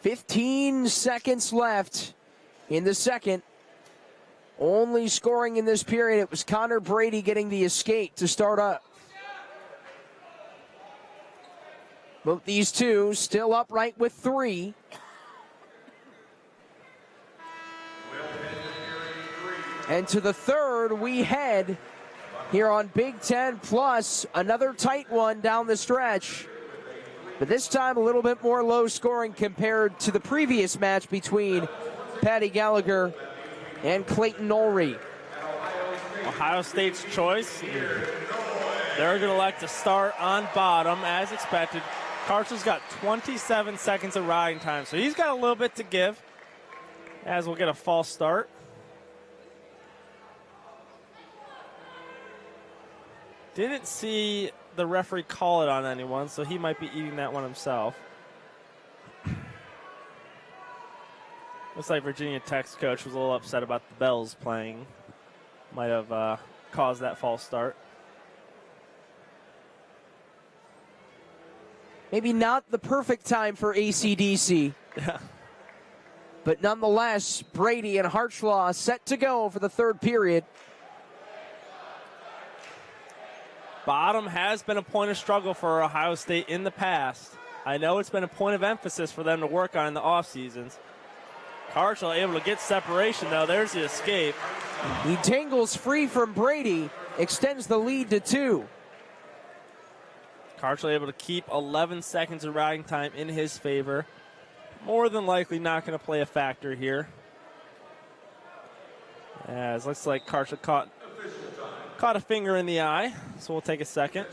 15 seconds left in the second. Only scoring in this period, it was Connor Brady getting the escape to start up. Both these two still upright with 3. And to the third we head here on Big Ten Plus. Another tight one down the stretch. But this time a little bit more low scoring compared to the previous match between Patty Gallagher and Clayton Ulrey. Ohio State's choice. They're going to elect to start on bottom as expected. Kharchla's got 27 seconds of riding time, so he's got a little bit to give as we'll get a false start. Didn't see the referee call it on anyone, so he might be eating that one himself. Looks like Virginia Tech's coach was a little upset about the bells playing. Might have caused that false start. Maybe not the perfect time for AC/DC. Yeah. But nonetheless, Brady and Kharchla set to go for the third period. Bottom has been a point of struggle for Ohio State in the past. I know it's been a point of emphasis for them to work on in the off seasons. Kharchla able to get separation, though. There's the escape. He tangles free from Brady, extends the lead to 2. Kharchla able to keep 11 seconds of riding time in his favor. More than likely not going to play a factor here. Yeah, it looks like Kharchla caught a finger in the eye, so we'll take a second.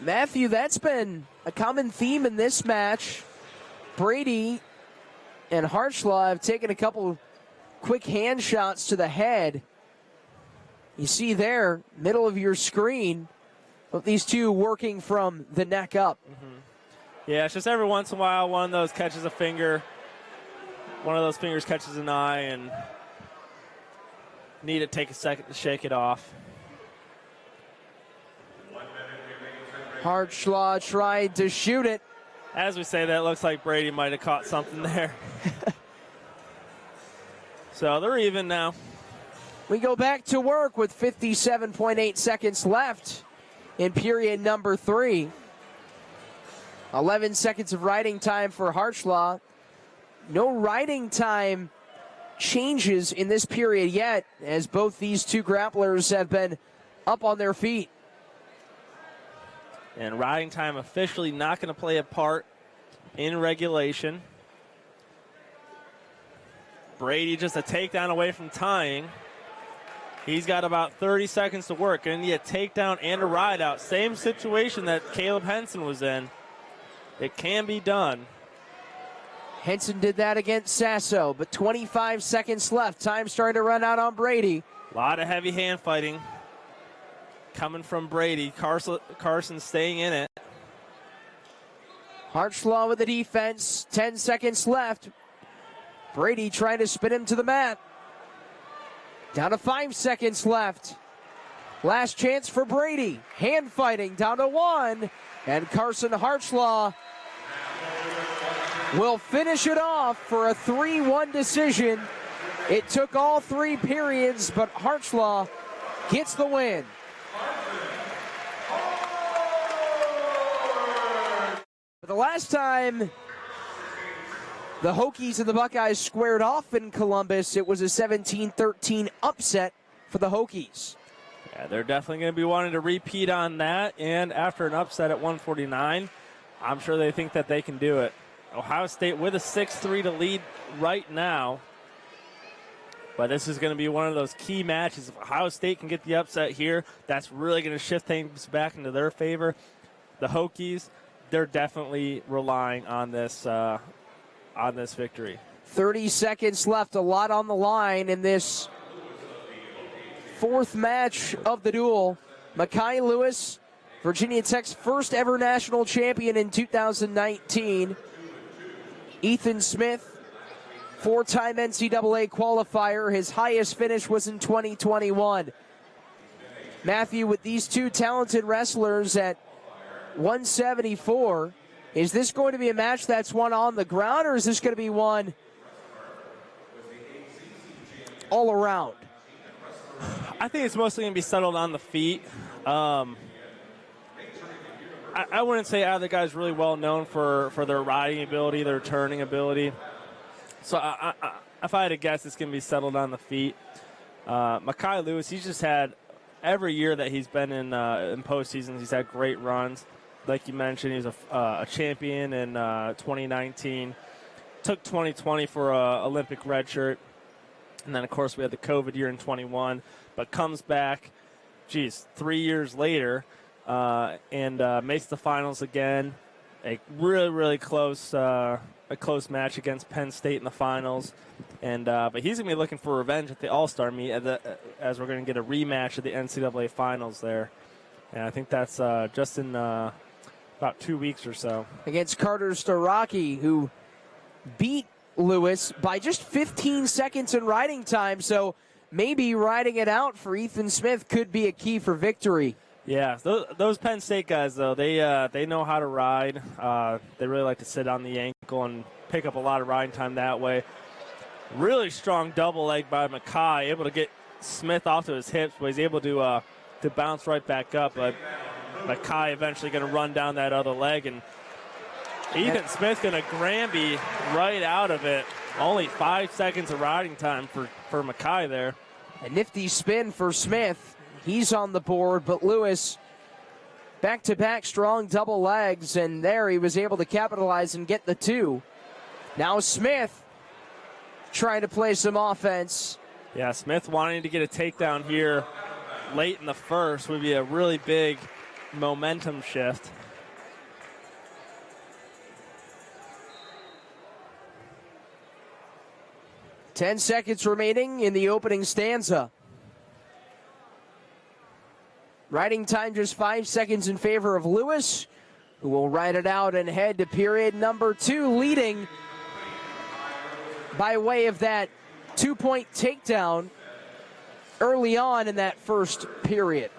Matthew, that's been a common theme in this match. Brady and Kharchla have taken a couple quick hand shots to the head. You see there, middle of your screen, of these two working from the neck up. Yeah, it's just every once in a while one of those catches a finger, one of those fingers catches an eye, and need to take a second to shake it off. Kharchla tried to shoot it. As we say that, it looks like Brady might have caught something there. So they're even now. We go back to work with 57.8 seconds left in period number 3. 11 seconds of riding time for Kharchla. No riding time changes in this period yet, as both these two grapplers have been up on their feet. And riding time officially not going to play a part in regulation. Brady just a takedown away from tying. He's got about 30 seconds to work. And a takedown and a ride out. Same situation that Kaleb Henson was in. It can be done. Henson did that against Sasso, but 25 seconds left. Time starting to run out on Brady. A lot of heavy hand fighting coming from Brady. Carson staying in it. Kharchla with the defense. 10 seconds left. Brady trying to spin him to the mat. Down to 5 seconds left. Last chance for Brady. Hand fighting down to 1. And Kharchla will finish it off for a 3-1 decision. It took all 3 periods, but Kharchla gets the win. The last time the Hokies and the Buckeyes squared off in Columbus, it was a 17-13 upset for the Hokies. Yeah, they're definitely going to be wanting to repeat on that, and after an upset at 149, I'm sure they think that they can do it. Ohio State with a 6-3 to lead right now, but this is going to be one of those key matches. If Ohio State can get the upset here, that's really going to shift things back into their favor. The Hokies, they're definitely relying on this victory. 30 seconds left, a lot on the line in this 4th match of the duel. Mekkhi Lewis, Virginia Tech's first ever national champion in 2019. Ethan Smith, 4-time NCAA qualifier. His highest finish was in 2021. Matthew, with these two talented wrestlers at 174, is this going to be a match that's won on the ground, or is this going to be one all around? I think it's mostly going to be settled on the feet. I wouldn't say either guy's really well known for their riding ability, their turning ability. So if I had to guess, it's going to be settled on the feet. Mekkhi Lewis, he's just had every year that he's been in postseasons, he's had great runs. Like you mentioned, he's a champion in 2019. Took 2020 for an Olympic red shirt. And then, of course, we had the COVID year in 21. But comes back, 3 years later, and makes the finals again. A really, really close match against Penn State in the finals. And but he's going to be looking for revenge at the All-Star meet as we're going to get a rematch of the NCAA finals there. And I think that's just in about 2 weeks or so. Against Carter Starocci, who beat Lewis by just 15 seconds in riding time. So maybe riding it out for Ethan Smith could be a key for victory. Yeah, those Penn State guys, though, they know how to ride. They really like to sit on the ankle and pick up a lot of riding time that way. Really strong double leg by Mekkhi, able to get Smith off to his hips, but he's able to bounce right back up. But Mekkhi eventually going to run down that other leg, and Ethan Smith going to Granby right out of it. Only 5 seconds of riding time for Mekkhi there. A nifty spin for Smith. He's on the board, but Lewis back-to-back strong double legs, and there he was able to capitalize and get the 2. Now Smith trying to play some offense. Yeah, Smith wanting to get a takedown here late in the first would be a really big momentum shift. Ten seconds remaining in the opening stanza. Riding time just 5 seconds in favor of Lewis, who will ride it out and head to period number 2, leading by way of that 2-point takedown early on in that first period.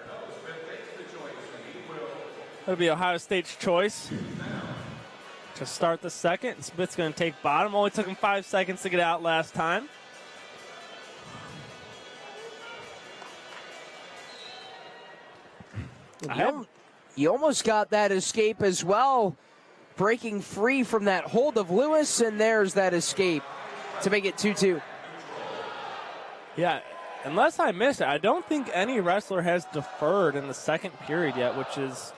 That'll be Ohio State's choice to start the second. Smith's going to take bottom. Only took him 5 seconds to get out last time. You almost got that escape as well, breaking free from that hold of Lewis, and there's that escape to make it 2-2. Yeah, unless I missed it, I don't think any wrestler has deferred in the second period yet, which is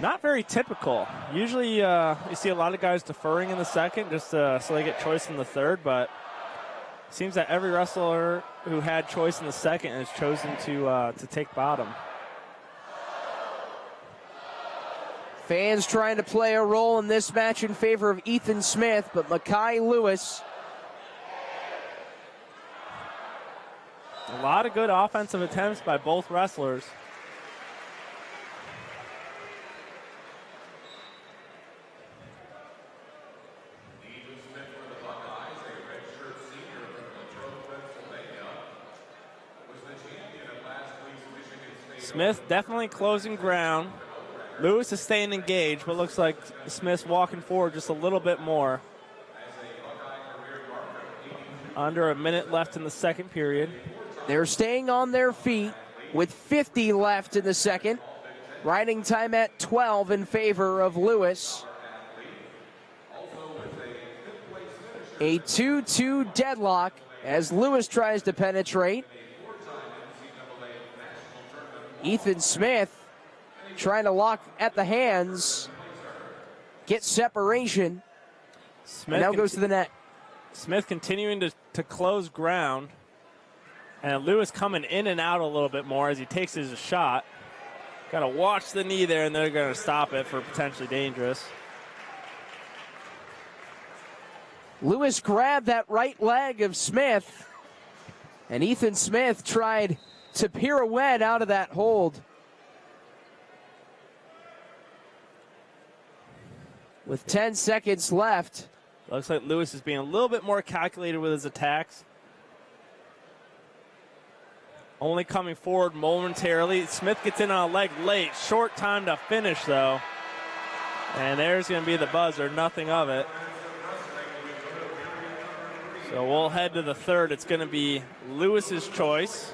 not very typical. Usually you see a lot of guys deferring in the second just so they get choice in the third, but it seems that every wrestler who had choice in the second has chosen to take bottom. Fans trying to play a role in this match in favor of Ethan Smith, but Mekkhi Lewis. A lot of good offensive attempts by both wrestlers. Smith definitely closing ground. Lewis is staying engaged, but looks like Smith's walking forward just a little bit more. Under a minute left in the second period. They're staying on their feet with 50 left in the second. Riding time at 12 in favor of Lewis. A 2-2 deadlock as Lewis tries to penetrate. Ethan Smith trying to lock at the hands, get separation, Smith and now goes to the net. Smith continuing to close ground, and Lewis coming in and out a little bit more as he takes his shot. Got to watch the knee there, and they're going to stop it for potentially dangerous. Lewis grabbed that right leg of Smith, and Ethan Smith tried to pirouette out of that hold. With 10 seconds left. Looks like Lewis is being a little bit more calculated with his attacks. Only coming forward momentarily. Smith gets in on a leg late. Short time to finish, though. And there's going to be the buzzer. Nothing of it. So we'll head to the third. It's going to be Lewis's choice.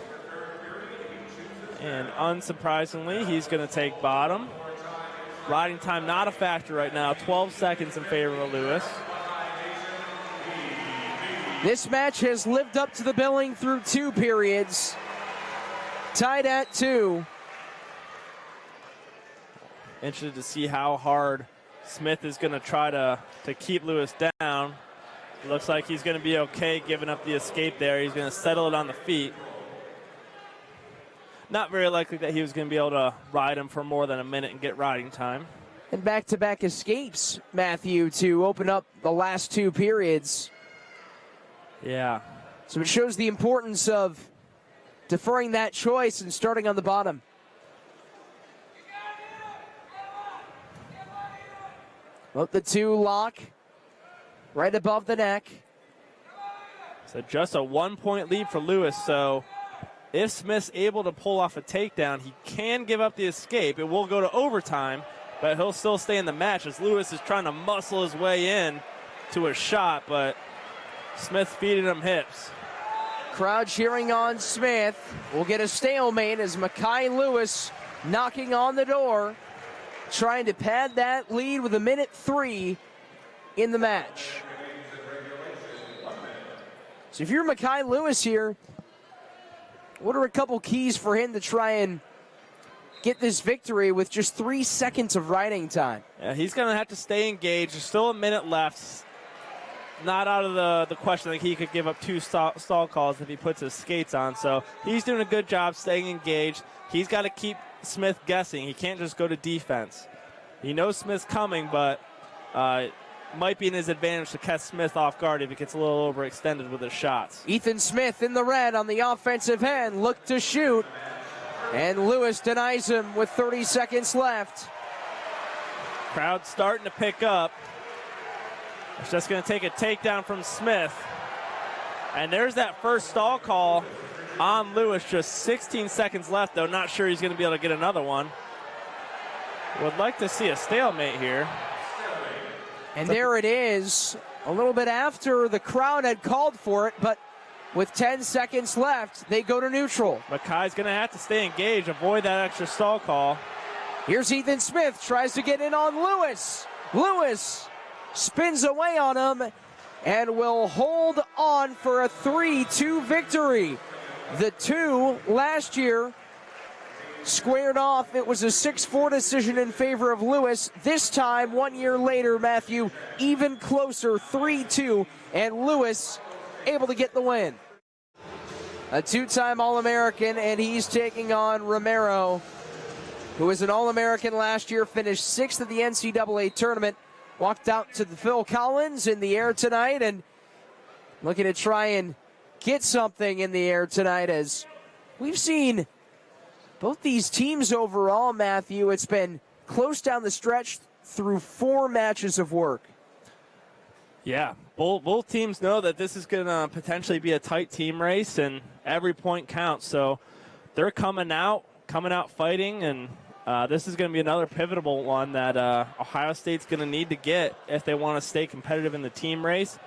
And unsurprisingly, he's going to take bottom. Riding time not a factor right now. 12 seconds in favor of Lewis. This match has lived up to the billing through 2 periods. Tied at 2. Interested to see how hard Smith is going to try to keep Lewis down. Looks like he's going to be okay giving up the escape there. He's going to settle it on the feet. Not very likely that he was going to be able to ride him for more than a minute and get riding time. And back-to-back escapes, Matthew, to open up the last 2 periods. Yeah. So it shows the importance of deferring that choice and starting on the bottom. Look, the 2 lock right above the neck. So just a 1-point lead for Lewis. So if Smith's able to pull off a takedown, he can give up the escape. It will go to overtime, but he'll still stay in the match as Lewis is trying to muscle his way in to a shot, but Smith feeding him hips. Crowd cheering on Smith. We'll get a stalemate as Mekkhi Lewis knocking on the door, trying to pad that lead with 1:03 in the match. So if you're Mekkhi Lewis here, what are a couple keys for him to try and get this victory with just 3 seconds of riding time? Yeah, he's going to have to stay engaged. There's still a minute left. not out of the question that he could give up 2 stall calls if he puts his skates on. So he's doing a good job staying engaged. He's got to keep Smith guessing. He can't just go to defense. He knows Smith's coming, but might be in his advantage to catch Smith off guard if he gets a little overextended with his shots. Ethan Smith in the red on the offensive end, look to shoot. And Lewis denies him with 30 seconds left. Crowd starting to pick up. It's just going to take a takedown from Smith. And there's that first stall call on Lewis. Just 16 seconds left, though. Not sure he's going to be able to get another one. Would like to see a stalemate here. And there it is, a little bit after the crowd had called for it, but with 10 seconds left, they go to neutral. Mekkhi's going to have to stay engaged, avoid that extra stall call. Here's Ethan Smith, tries to get in on Lewis. Lewis spins away on him and will hold on for a 3-2 victory. The 2 last year squared off. It was a 6-4 decision in favor of Lewis. This time, 1 year later, Matthew, even closer, 3-2, and Lewis able to get the win. A 2-time All-American, and he's taking on Romero, who was an All-American last year, finished 6th at the NCAA tournament, walked out to the Phil Collins in the air tonight, and looking to try and get something in the air tonight. As we've seen both these teams overall, Matthew, it's been close down the stretch through 4 matches of work. Yeah, both teams know that this is going to potentially be a tight team race, and every point counts. So they're coming out fighting, and this is going to be another pivotal one that Ohio State's going to need to get if they want to stay competitive in the team race.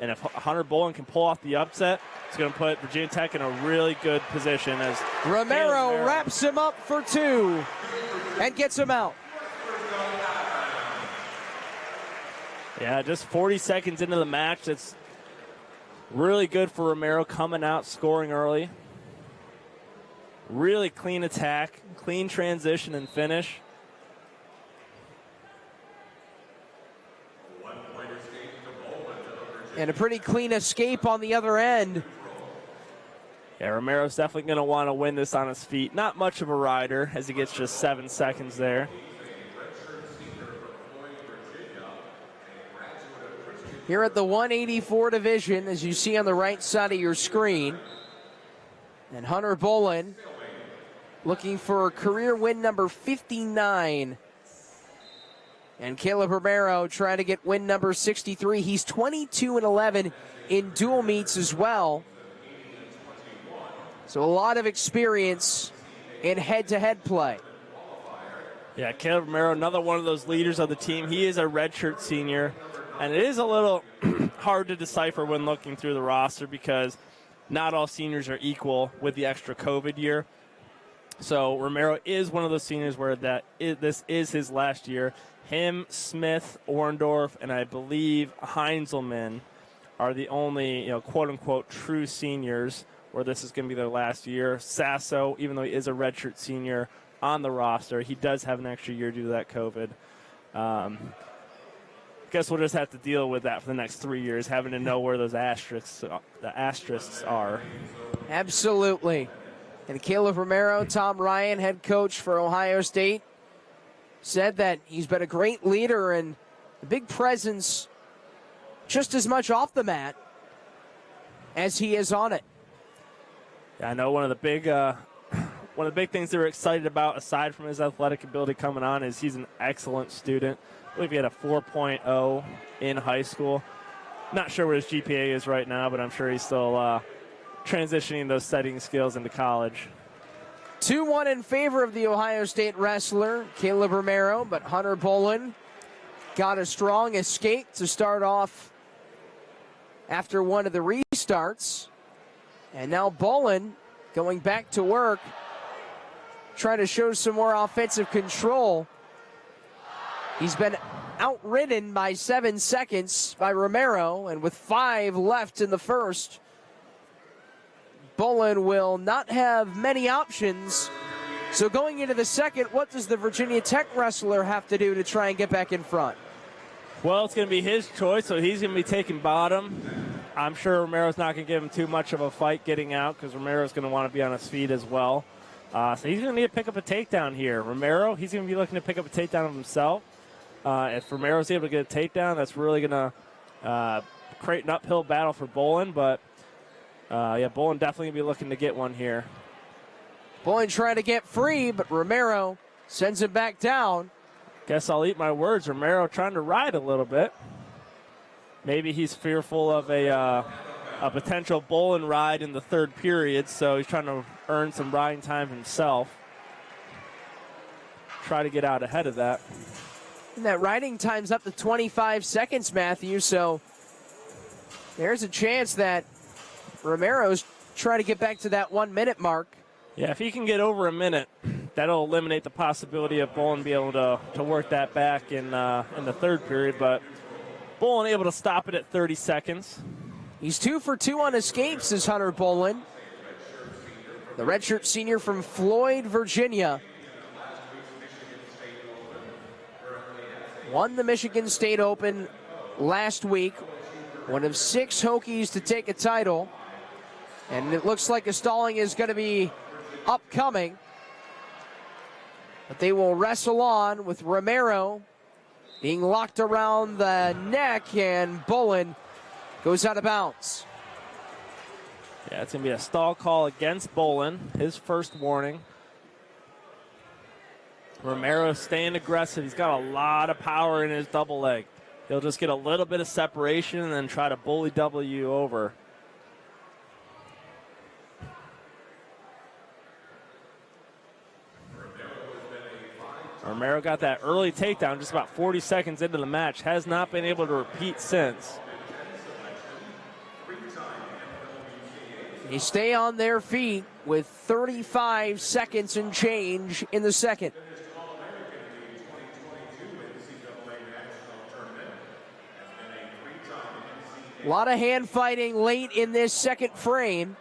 And if Hunter Bolen can pull off the upset, it's going to put Virginia Tech in a really good position. As Romero wraps him up for 2 and gets him out. Yeah, just 40 seconds into the match. It's really good for Romero coming out, scoring early. Really clean attack, clean transition and finish. And a pretty clean escape on the other end. Yeah, Romero's definitely going to want to win this on his feet. Not much of a rider as he gets just 7 seconds there. Here at the 184 division, as you see on the right side of your screen. And Hunter Bolen looking for career win number 59. And Caleb Romero trying to get win number 63. He's 22-11 in dual meets as well. So a lot of experience in head-to-head play. Yeah, Caleb Romero, another one of those leaders of the team. He is a redshirt senior. And it is a little hard to decipher when looking through the roster because not all seniors are equal with the extra COVID year. So Romero is one of those seniors where this is his last year. Him, Smith, Orndorff, and I believe Heinzelman are the only, quote-unquote, true seniors where this is going to be their last year. Sasso, even though he is a redshirt senior on the roster, he does have an extra year due to that COVID. Guess we'll just have to deal with that for the next 3 years, having to know where those asterisks are. Absolutely. And Caleb Romero, Tom Ryan, head coach for Ohio State, said that he's been a great leader and a big presence just as much off the mat as he is on it. Yeah, I know one of the big things they were excited about, aside from his athletic ability coming on, is he's an excellent student. I believe he had a 4.0 in high school. Not sure what his GPA is right now, but I'm sure he's still transitioning those setting skills into college. 2-1 in favor of the Ohio State wrestler, Caleb Romero, but Hunter Bolen got a strong escape to start off after one of the restarts. And now Bolen going back to work, trying to show some more offensive control. He's been outridden by 7 seconds by Romero, and with 5 left in the first, Bolen will not have many options. So going into the second, what does the Virginia Tech wrestler have to do to try and get back in front? Well, it's going to be his choice, so he's going to be taking bottom. I'm sure Romero's not going to give him too much of a fight getting out because Romero's going to want to be on his feet as well. So he's going to need to pick up a takedown here. Romero, he's going to be looking to pick up a takedown of himself. If Romero's able to get a takedown, that's really going to create an uphill battle for Holen. But, yeah, Holen definitely going to be looking to get one here. Holen trying to get free, but Romero sends him back down. Guess I'll eat my words. Romero trying to ride a little bit. Maybe he's fearful of a potential Holen ride in the third period, so he's trying to earn some riding time himself. Try to get out ahead of that. And that riding time's up to 25 seconds, Matthew, so there's a chance that Romero's trying to get back to that 1 minute mark. Yeah, if he can get over a minute, that'll eliminate the possibility of Holen being able to work that back in the third period. But Holen able to stop it at 30 seconds. He's 2 for 2 on escapes, is Hunter Holen. The redshirt senior from Floyd, Virginia. Won the Michigan State Open last week. One of 6 Hokies to take a title. And it looks like a stalling is going to be upcoming. But they will wrestle on with Romero being locked around the neck, and Holen goes out of bounds. Yeah, it's going to be a stall call against Holen, his first warning. Romero staying aggressive. He's got a lot of power in his double leg. He'll just get a little bit of separation and then try to bully W over. Romero got that early takedown just about 40 seconds into the match. Has not been able to repeat since. They stay on their feet with 35 seconds and change in the second. A lot of hand fighting late in this second frame.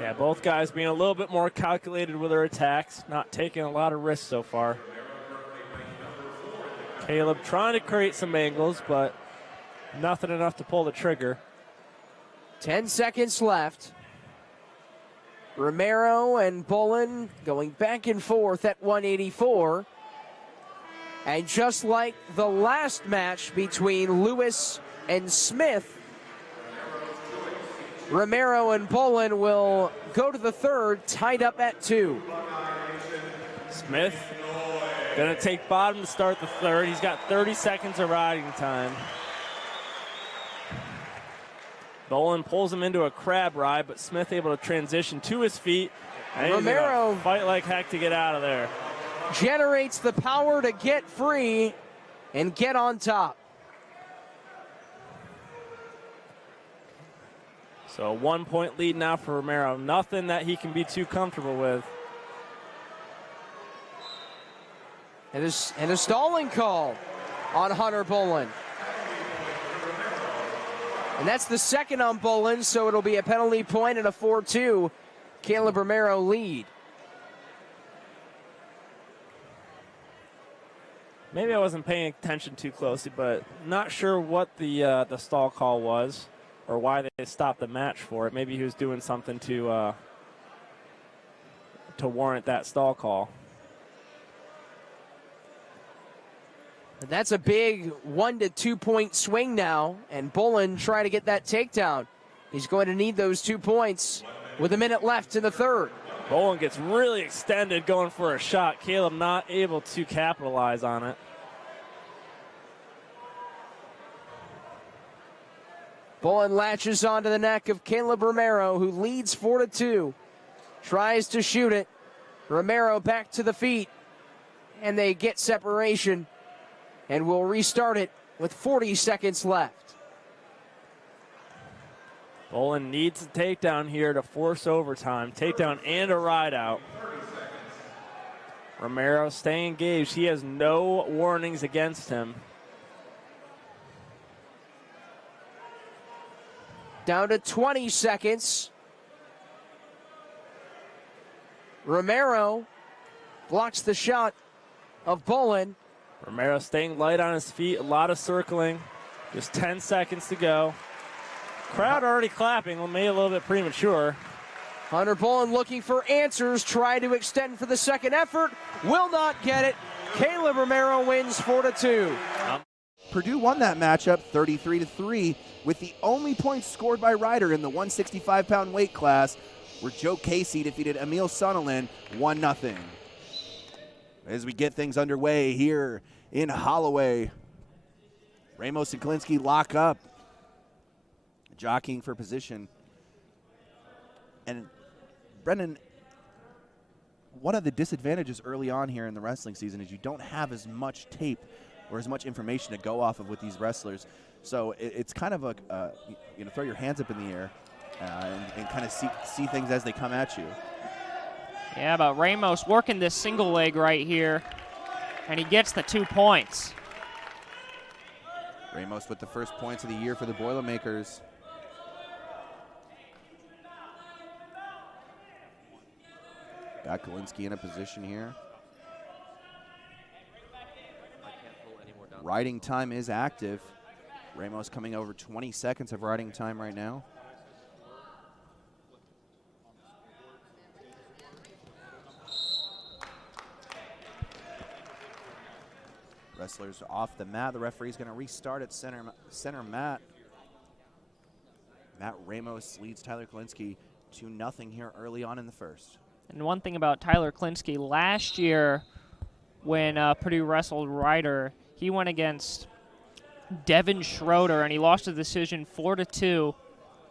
Yeah, both guys being a little bit more calculated with their attacks, not taking a lot of risks so far. Kaleb trying to create some angles, but nothing enough to pull the trigger. 10 seconds left. Romero and Holen going back and forth at 184. And just like the last match between Lewis and Smith, Romero and Holen will go to the third, tied up at 2. Smith going to take bottom to start the third. He's got 30 seconds of riding time. Holen pulls him into a crab ride, but Smith able to transition to his feet. And Romero fight like heck to get out of there. Generates the power to get free and get on top. So a 1 point lead now for Romero. Nothing that he can be too comfortable with. And a stalling call on Hunter Holen. And that's the second on Holen, so it'll be a penalty point and a 4-2 Kaleb Romero lead. Maybe I wasn't paying attention too closely, but not sure what the stall call was or why they stopped the match for it. Maybe he was doing something to warrant that stall call. And that's a big 1 to 2 point swing now, and Holen trying to get that takedown. He's going to need those 2 points with a minute left in the third. Holen gets really extended going for a shot. Kaleb not able to capitalize on it. Holen latches onto the neck of Kaleb Romero, who leads 4-2. Tries to shoot it. Romero back to the feet, and they get separation. And we'll restart it with 40 seconds left. Holen needs a takedown here to force overtime. Takedown and a ride out. Romero staying engaged. He has no warnings against him. Down to 20 seconds. Romero blocks the shot of Holen. Romero staying light on his feet, a lot of circling. Just 10 seconds to go. Crowd already clapping, well, maybe a little bit premature. Hunter Pullen looking for answers, try to extend for the second effort, will not get it. Caleb Romero wins 4-2. Purdue won that matchup 33-3 with the only points scored by Ryder in the 165-pound weight class, where Joe Casey defeated Emil Sonolin 1-0. As we get things underway here in Holloway, Ramos and Klinksky lock up, jockeying for position. And Brendan, one of the disadvantages early on here in the wrestling season is you don't have as much tape or as much information to go off of with these wrestlers. So it's kind of a, throw your hands up in the air and kind of see things as they come at you. Yeah, but Ramos working this single leg right here, and he gets the 2 points. Ramos with the first points of the year for the Boilermakers. Got Klinksky in a position here. Riding time is active. Ramos coming over 20 seconds of riding time right now. Wrestlers off the mat. The referee's going to restart at center mat. Matt Ramos leads Tyler Klinksky 2-0 here early on in the first. And one thing about Tyler Klinksky, last year when Purdue wrestled Ryder, he went against Devin Schroeder, and he lost the decision 4-2.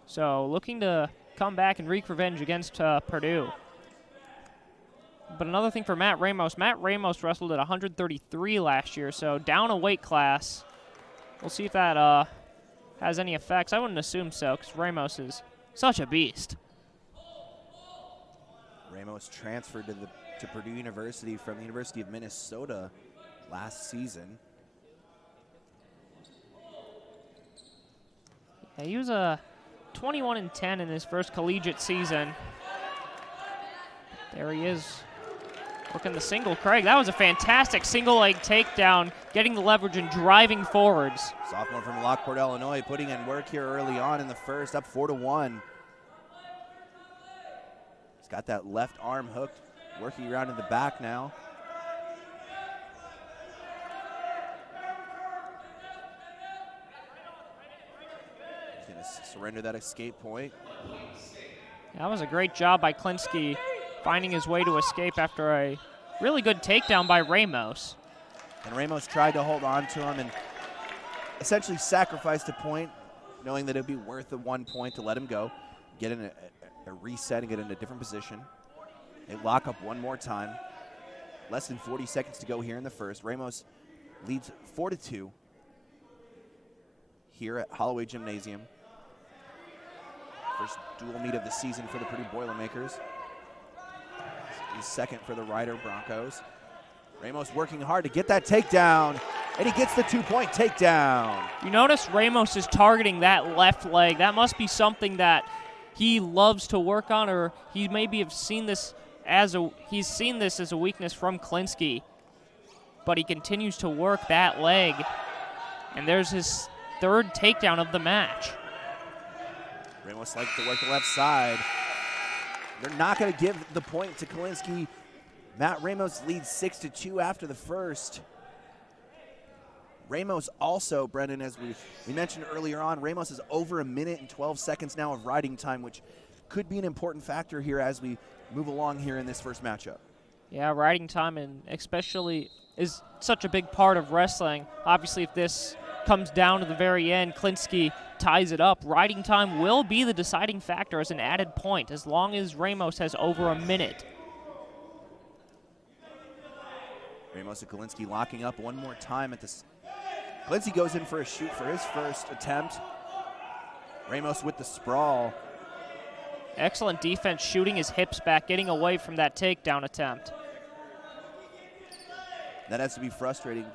So looking to come back and wreak revenge against Purdue. But another thing for Matt Ramos wrestled at 133 last year, so down a weight class. We'll see if that has any effects. I wouldn't assume so, because Ramos is such a beast. Ramos transferred to Purdue University from the University of Minnesota last season. Yeah, he was a 21-10 in his first collegiate season. There he is, working the single. Craig, that was a fantastic single leg takedown, getting the leverage and driving forwards. Sophomore from Lockport, Illinois, putting in work here early on in the first, up 4-1. He's got that left arm hooked, working around in the back now. He's going to surrender that escape point. That was a great job by Klinksky, finding his way to escape after a really good takedown by Ramos. And Ramos tried to hold on to him and essentially sacrificed a point, knowing that it would be worth the 1 point to let him go, get in a reset and get in a different position. They lock up one more time. Less than 40 seconds to go here in the first. Ramos leads 4-2 here at Holloway Gymnasium. First dual meet of the season for the Purdue Boilermakers. He's second for the Ryder Broncos. Ramos working hard to get that takedown, and he gets the 2-point takedown. You notice Ramos is targeting that left leg. That must be something that he loves to work on, or he maybe have seen this as a weakness from Klinksky. But he continues to work that leg, and there's his third takedown of the match. Ramos likes to work the left side. They're not going to give the point to Klinksky. Matt Ramos leads 6-2 after the first. Ramos also, Brendan, as we mentioned earlier on, Ramos is over 1 minute and 12 seconds now of riding time, which could be an important factor here as we move along here in this first matchup. Yeah, riding time, and especially is such a big part of wrestling. Obviously, if this comes down to the very end, Klinksky ties it up. Riding time will be the deciding factor as an added point, as long as Ramos has over 1 minute. Ramos and Klinksky locking up one more time at this. Klinksky goes in for a shoot for his first attempt. Ramos with the sprawl. Excellent defense, shooting his hips back, getting away from that takedown attempt. That has to be frustrating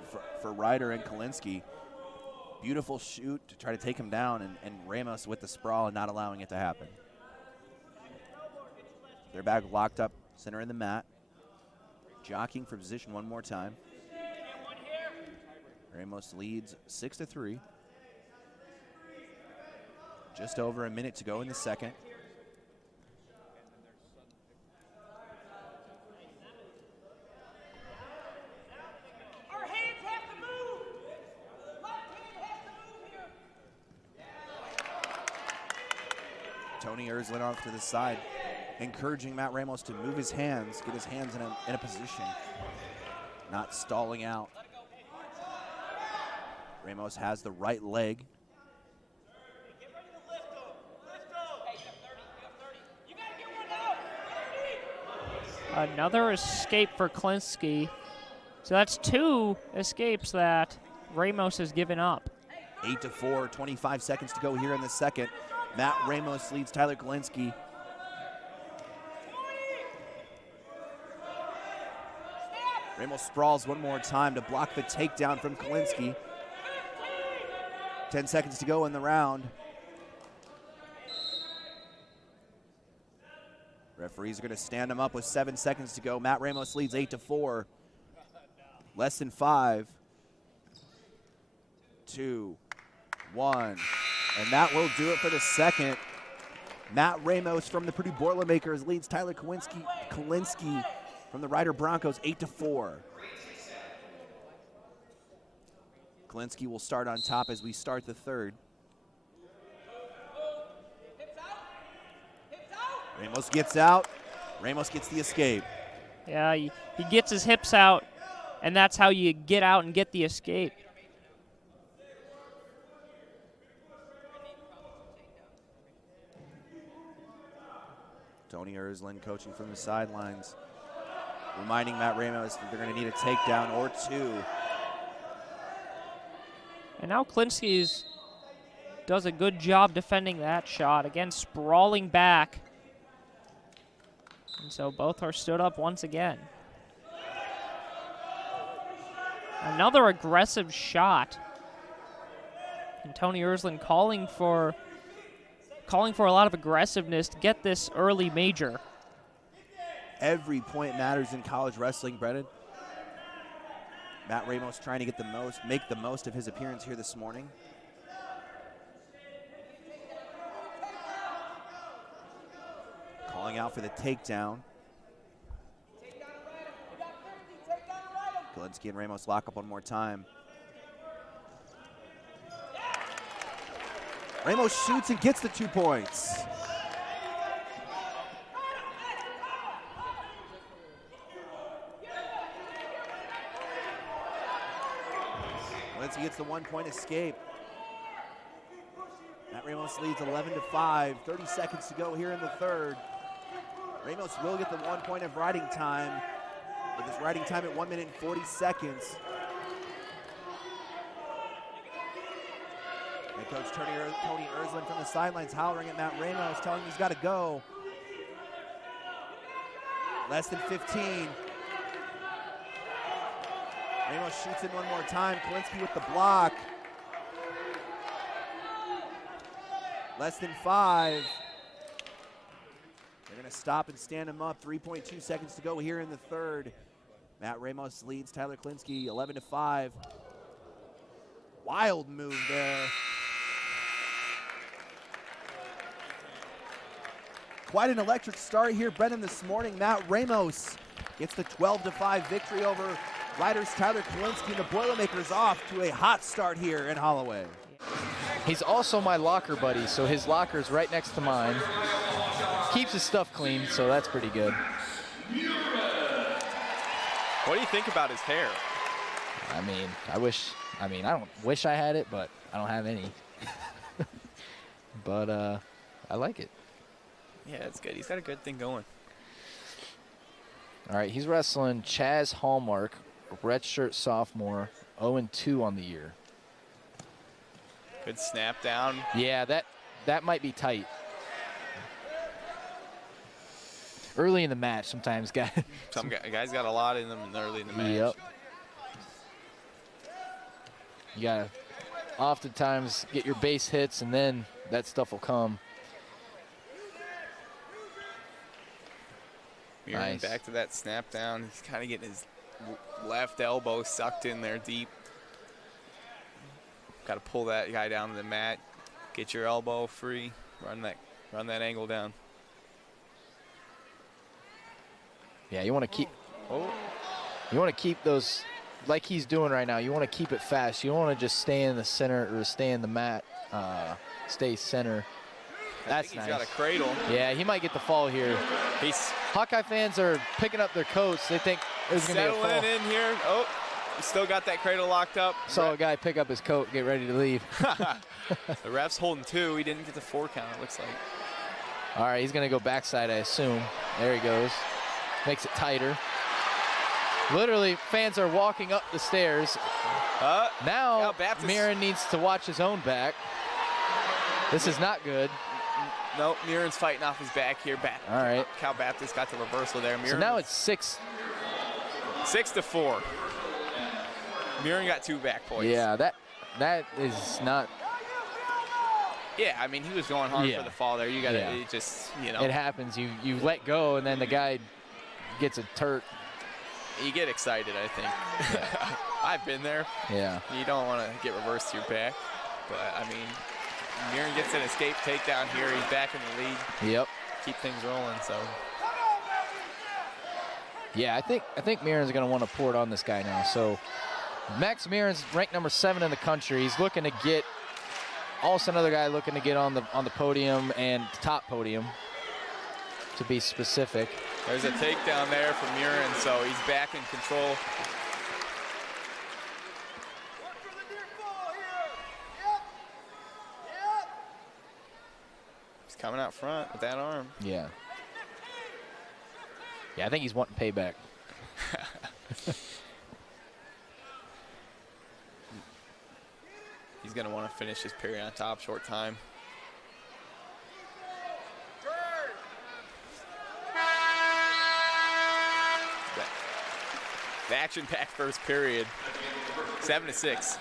for Ryder and Klinksky. Beautiful shoot to try to take him down, and Ramos with the sprawl and not allowing it to happen. They're back locked up, center in the mat. Jockeying for position one more time. Ramos leads 6-3. Just over a minute to go in the second. Our hands have to move. Left hand has to move here. Tony Erzlin off to the side, encouraging Matt Ramos to move his hands, get his hands in a position, not stalling out. Ramos has the right leg. Another escape for Klinksky. So that's 2 escapes that Ramos has given up. 8-4, 25 seconds to go here in the second. Matt Ramos leads Tyler Klinksky. Ramos sprawls one more time to block the takedown from Klinksky. 10 seconds to go in the round. Referees are going to stand him up with 7 seconds to go. Matt Ramos leads 8-4. Less than 5. 2, 1. And that will do it for the second. Matt Ramos from the Purdue Boilermakers leads Tyler Klinksky from the Rider Broncos 8-4. Klinksky will start on top as we start the third. Ramos gets out. Ramos gets the escape. Yeah, he gets his hips out, and that's how you get out and get the escape. Tony Erzlin coaching from the sidelines, reminding Matt Ramos that they're going to need a takedown or 2. And now Klinksky does a good job defending that shot. Again, sprawling back. And so both are stood up once again. Another aggressive shot. And Tony Erzlin calling for a lot of aggressiveness to get this early major. Every point matters in college wrestling, Brennan. Matt Ramos trying to make the most of his appearance here this morning. Calling out for the takedown. Klinksky and Ramos lock up one more time. Ramos shoots and gets the 2 points. Klinksky gets the 1-point escape. Matt Ramos leads 11-5. 30 seconds to go here in the third. Ramos will get the 1 point of riding time, with his riding time at 1 minute and 40 seconds. And Coach Tony Erzlin from the sidelines hollering at Matt Ramos, telling him he's got to go. Less than 15. Ramos shoots in one more time. Klinksky with the block. Less than 5. They're going to stop and stand him up. 3.2 seconds to go here in the third. Matt Ramos leads Tyler Klinksky 11-5. Wild move there. Quite an electric start here, Brennan, this morning. Matt Ramos gets the 12-5 victory over Riders Tyler Klinksky, and the Boilermakers off to a hot start here in Holloway. He's also my locker buddy, so his locker's right next to mine. Keeps his stuff clean, so that's pretty good. What do you think about his hair? I mean, I don't wish I had it, but I don't have any. But I like it. Yeah, it's good. He's got a good thing going. All right, he's wrestling Chaz Hallmark, redshirt sophomore, 0-2 on the year. Good snap down. Yeah, that might be tight. Early in the match, sometimes guys. Some guys got a lot in them early in the match. Yep. You gotta oftentimes get your base hits, and then that stuff will come. Murin Nice. back to that snap down. He's kind of getting his left elbow sucked in there deep. Got to pull that guy down to the mat, get your elbow free, run that angle down. Yeah, you want to keep. You want to keep those like he's doing right now. You want to keep it fast. You don't want to just stay in the center or stay in the mat. Stay center. That's nice. He's got a cradle. Yeah, he might get the fall here. Hawkeye fans are picking up their coats. They think there's going to be a fall. Settling in here. Oh, we still got that cradle locked up. Saw a guy pick up his coat, get ready to leave. The ref's holding 2. He didn't get the 4 count, it looks like. All right, he's going to go backside, I assume. There he goes. Makes it tighter. Literally, fans are walking up the stairs. Now, Murin needs to watch his own back. This is not good. Nope, Murin's fighting off his back here. All right. Cal Baptist got the reversal there. Murin so now it's 6-4. Murin got 2 back points. Yeah, that is not. Yeah, I mean, he was going hard for the fall there. You got to just, you know. It happens. You let go, and then the guy gets a turk. You get excited, I think. Yeah. I've been there. Yeah. You don't want to get reversed to your back. But, I mean, Murin gets an escape takedown here. He's back in the lead. Yep. Keep things rolling, so. Yeah, I think Murin's going to want to pour it on this guy now. So, Max Murin's ranked number 7 in the country. He's looking to get, also another guy looking to get on the podium and top podium, to be specific. There's a takedown there from Murin, so he's back in control. He's coming out front with that arm. Yeah. Yeah, I think he's wanting payback. He's going to want to finish this period on top, short time. The action-packed first period, 7-6.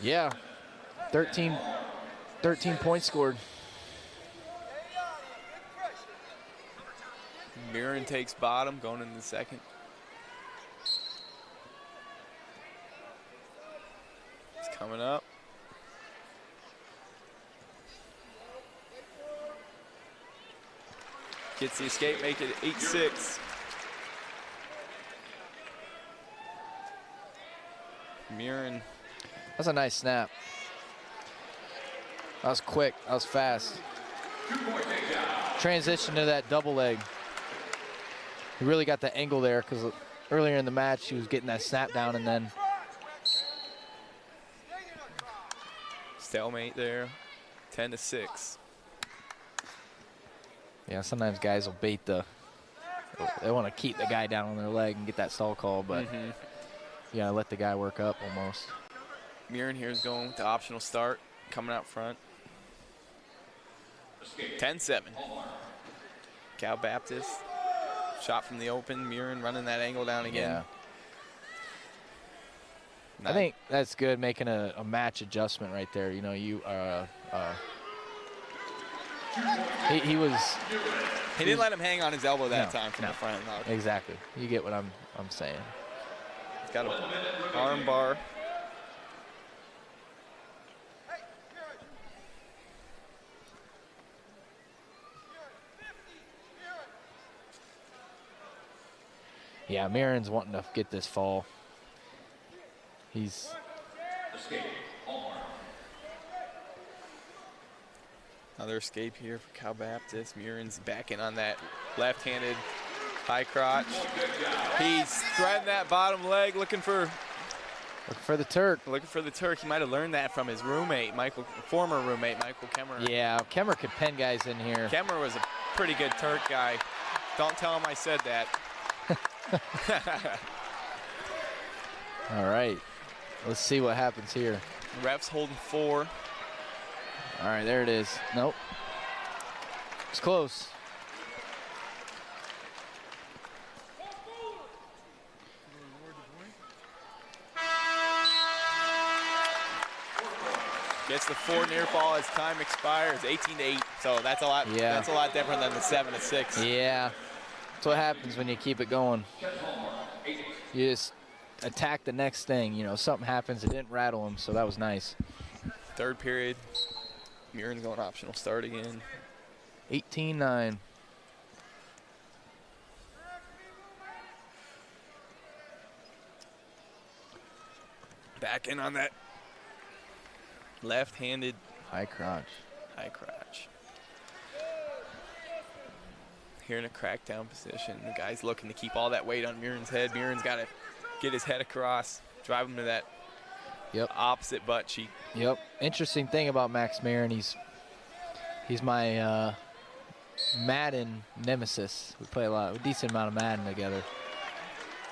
Yeah, 13 points scored. Murin takes bottom, going into the second. He's coming up. Gets the escape, make it 8-6. Murin. That's a nice snap. That was quick. That was fast. Transition to that double leg. He really got the angle there because earlier in the match he was getting that snap down and then. Stalemate there. 10-6. Yeah, sometimes guys will bait they want to keep the guy down on their leg and get that stall call, but you gotta let the guy work up almost. Murin here is going with the optional start, coming out front. 10-7. Cal Baptist, shot from the open. Murin running that angle down again. Yeah. I think that's good, making a match adjustment right there. You know, he was. He didn't let him hang on his elbow that time from the front. No. Exactly. You get what I'm saying. He's got an arm bar. Yeah, Murin's wanting to get this fall. He's. Another escape here for Cal Baptist. Murin's backing on that left-handed high crotch. He's threading that bottom leg, looking for the Turk. Looking for the Turk. He might have learned that from his roommate, former roommate, Michael Kemmer. Yeah, Kemmer could pin guys in here. Kemmer was a pretty good Turk guy. Don't tell him I said that. All right, let's see what happens here. Ref's holding 4. All right, there it is. Nope. It's close. Gets the 4 near fall as time expires, 18-8. So that's a lot. Yeah. That's a lot different than the 7-6. Yeah. That's what happens when you keep it going. You just attack the next thing. You know, something happens. It didn't rattle him, so that was nice. Third period. Murin's going optional start again. 18-9. Back in on that left-handed High crotch. high crotch. Here in a crackdown position. The guy's looking to keep all that weight on Murin's head. Murin's got to get his head across, drive him to that opposite butt cheek. Yep. Interesting thing about Max Murin, he's my Madden nemesis. We play a decent amount of Madden together.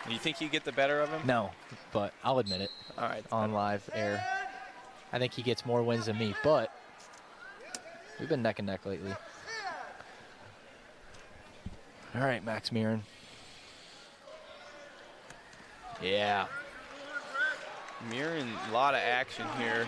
Do you think you get the better of him? No, but I'll admit it. All right. On live air. I think he gets more wins than me, but we've been neck and neck lately. All right, Max Murin. Yeah. Murin, a lot of action here.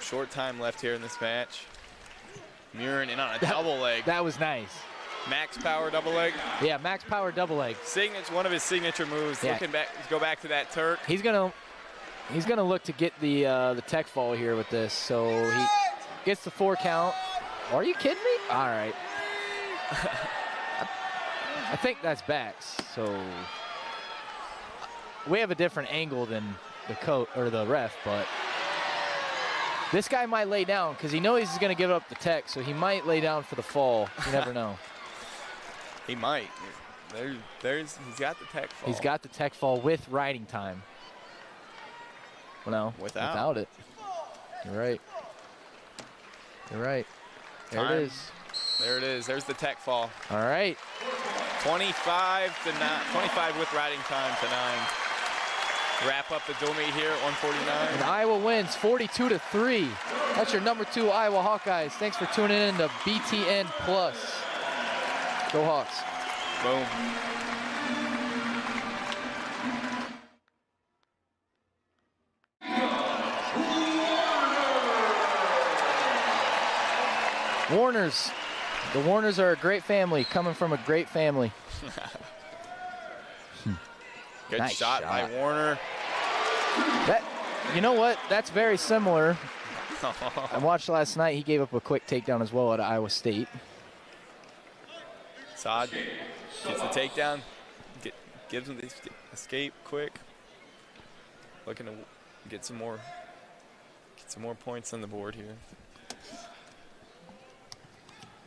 Short time left here in this match. Murin in on a double leg. That was nice. Max power double leg. Yeah, max power double leg. One of his signature moves. Yeah. Looking back, go back to that Turk. He's gonna look to get the tech fall here with this. So he gets the 4 count. Are you kidding me? All right. I think that's backs. So we have a different angle than the coach or the ref, but this guy might lay down because he knows he's going to give up the tech, so he might lay down for the fall. You never know. He might. He's got the tech fall. He's got the tech fall with riding time. Well, no, without it. You're right. You're right. There it is. There it is. There's the tech fall. All right. 25 to 9. 25 with riding time to 9. Wrap up the dual meet here at 149. And Iowa wins 42-3. That's your number 2 Iowa Hawkeyes. Thanks for tuning in to BTN Plus. Go Hawks. Boom. Warners. The Warners are a great family, coming from a great family. Good Nice shot by Warner. You know what? That's very similar. I watched last night. He gave up a quick takedown as well at Iowa State. Saad gets the takedown. Gives him the escape quick. Looking to get some more points on the board here.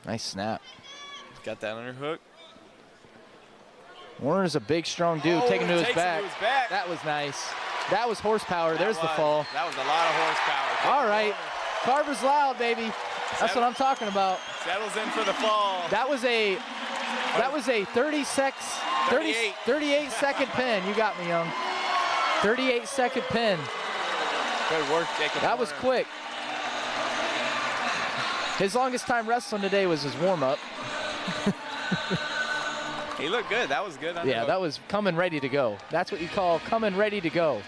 Nice snap. Got that underhook. Warner's a big, strong dude. Taking to his back. back. That was nice. That was horsepower. There's the fall. That was a lot of horsepower. All right. Carver's loud, baby. That's what I'm talking about. Settles in for the fall. That was a 38 second pin. You got me, young. 38 second pin. Good work, Jacob. That was quick. His longest time wrestling today was his warm-up. He looked good. That was good. Yeah, that was coming ready to go. That's what you call coming ready to go.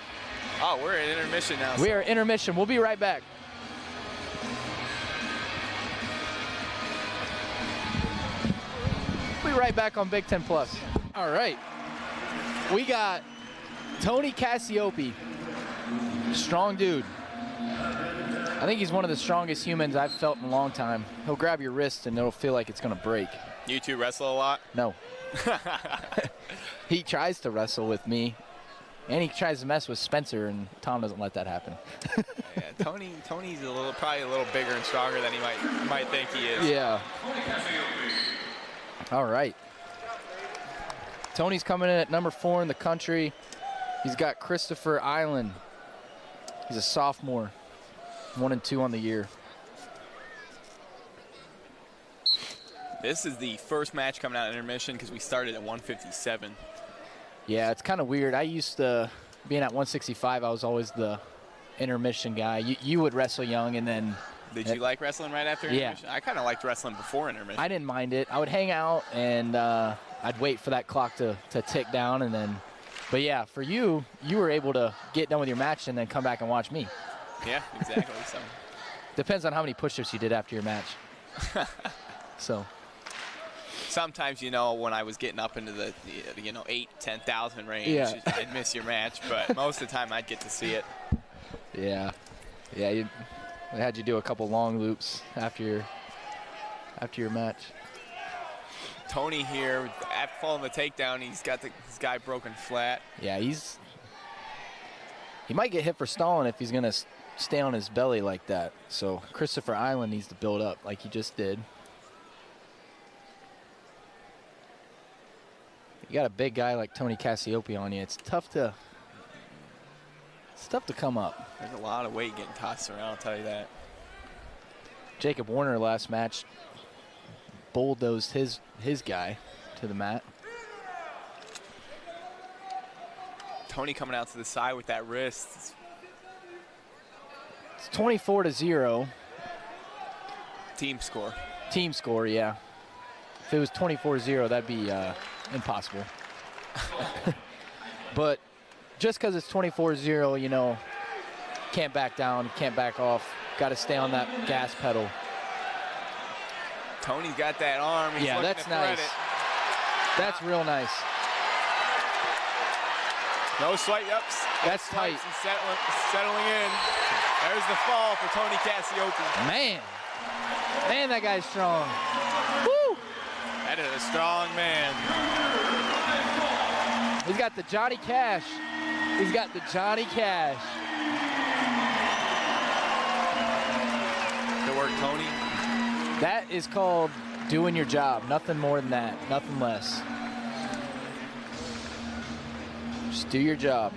Oh, we're in intermission now. We are intermission. We'll be right back. We'll be right back on Big Ten Plus. All right. We got Tony Cassiopeia. Strong dude. I think he's one of the strongest humans I've felt in a long time. He'll grab your wrist and it'll feel like it's going to break. You two wrestle a lot? No. He tries to wrestle with me, and he tries to mess with Spencer, and Tom doesn't let that happen. Yeah, Tony's probably a little bigger and stronger than he might think he is. Yeah. All right. Tony's coming in at number 4 in the country. He's got Christopher Island. He's a sophomore, 1-2 on the year. This is the first match coming out of intermission because we started at 157. Yeah, it's kind of weird. I used to, being at 165, I was always the intermission guy. You would wrestle young, and then... Did you like wrestling right after intermission? Yeah. I kind of liked wrestling before intermission. I didn't mind it. I would hang out, and I'd wait for that clock to tick down, and then... But yeah, for you were able to get done with your match and then come back and watch me. Yeah, exactly. So depends on how many push-ups you did after your match. So... sometimes, you know, when I was getting up into the, you know, 10,000 range, Yeah. I'd miss your match, but most of the time I'd get to see it. Yeah. Yeah, they had you do a couple long loops after your match. Tony here, after following the takedown, he's got his guy broken flat. Yeah, he might get hit for stalling if he's going to stay on his belly like that. So Christopher Island needs to build up like he just did. You got a big guy like Tony Cassiopeia on you. It's tough to come up. There's a lot of weight getting tossed around, I'll tell you that. Jacob Warner last match bulldozed his guy to the mat. Tony coming out to the side with that wrist. It's 24-0. Team score. Team score, yeah. If it was 24-0, that'd be impossible. But just because it's 24-0, you know, can't back down, can't back off. Got to stay on that gas pedal. Tony's got that arm. He's Yeah, that's nice. That's real nice. No swipe ups. That's tight. Settling in. There's the fall for Tony Cassiopeia. Man, that guy's strong. Woo! That is a strong man. He's got the Johnny Cash. He's got the Johnny Cash. Good work, Tony. That is called doing your job. Nothing more than that. Nothing less. Just do your job.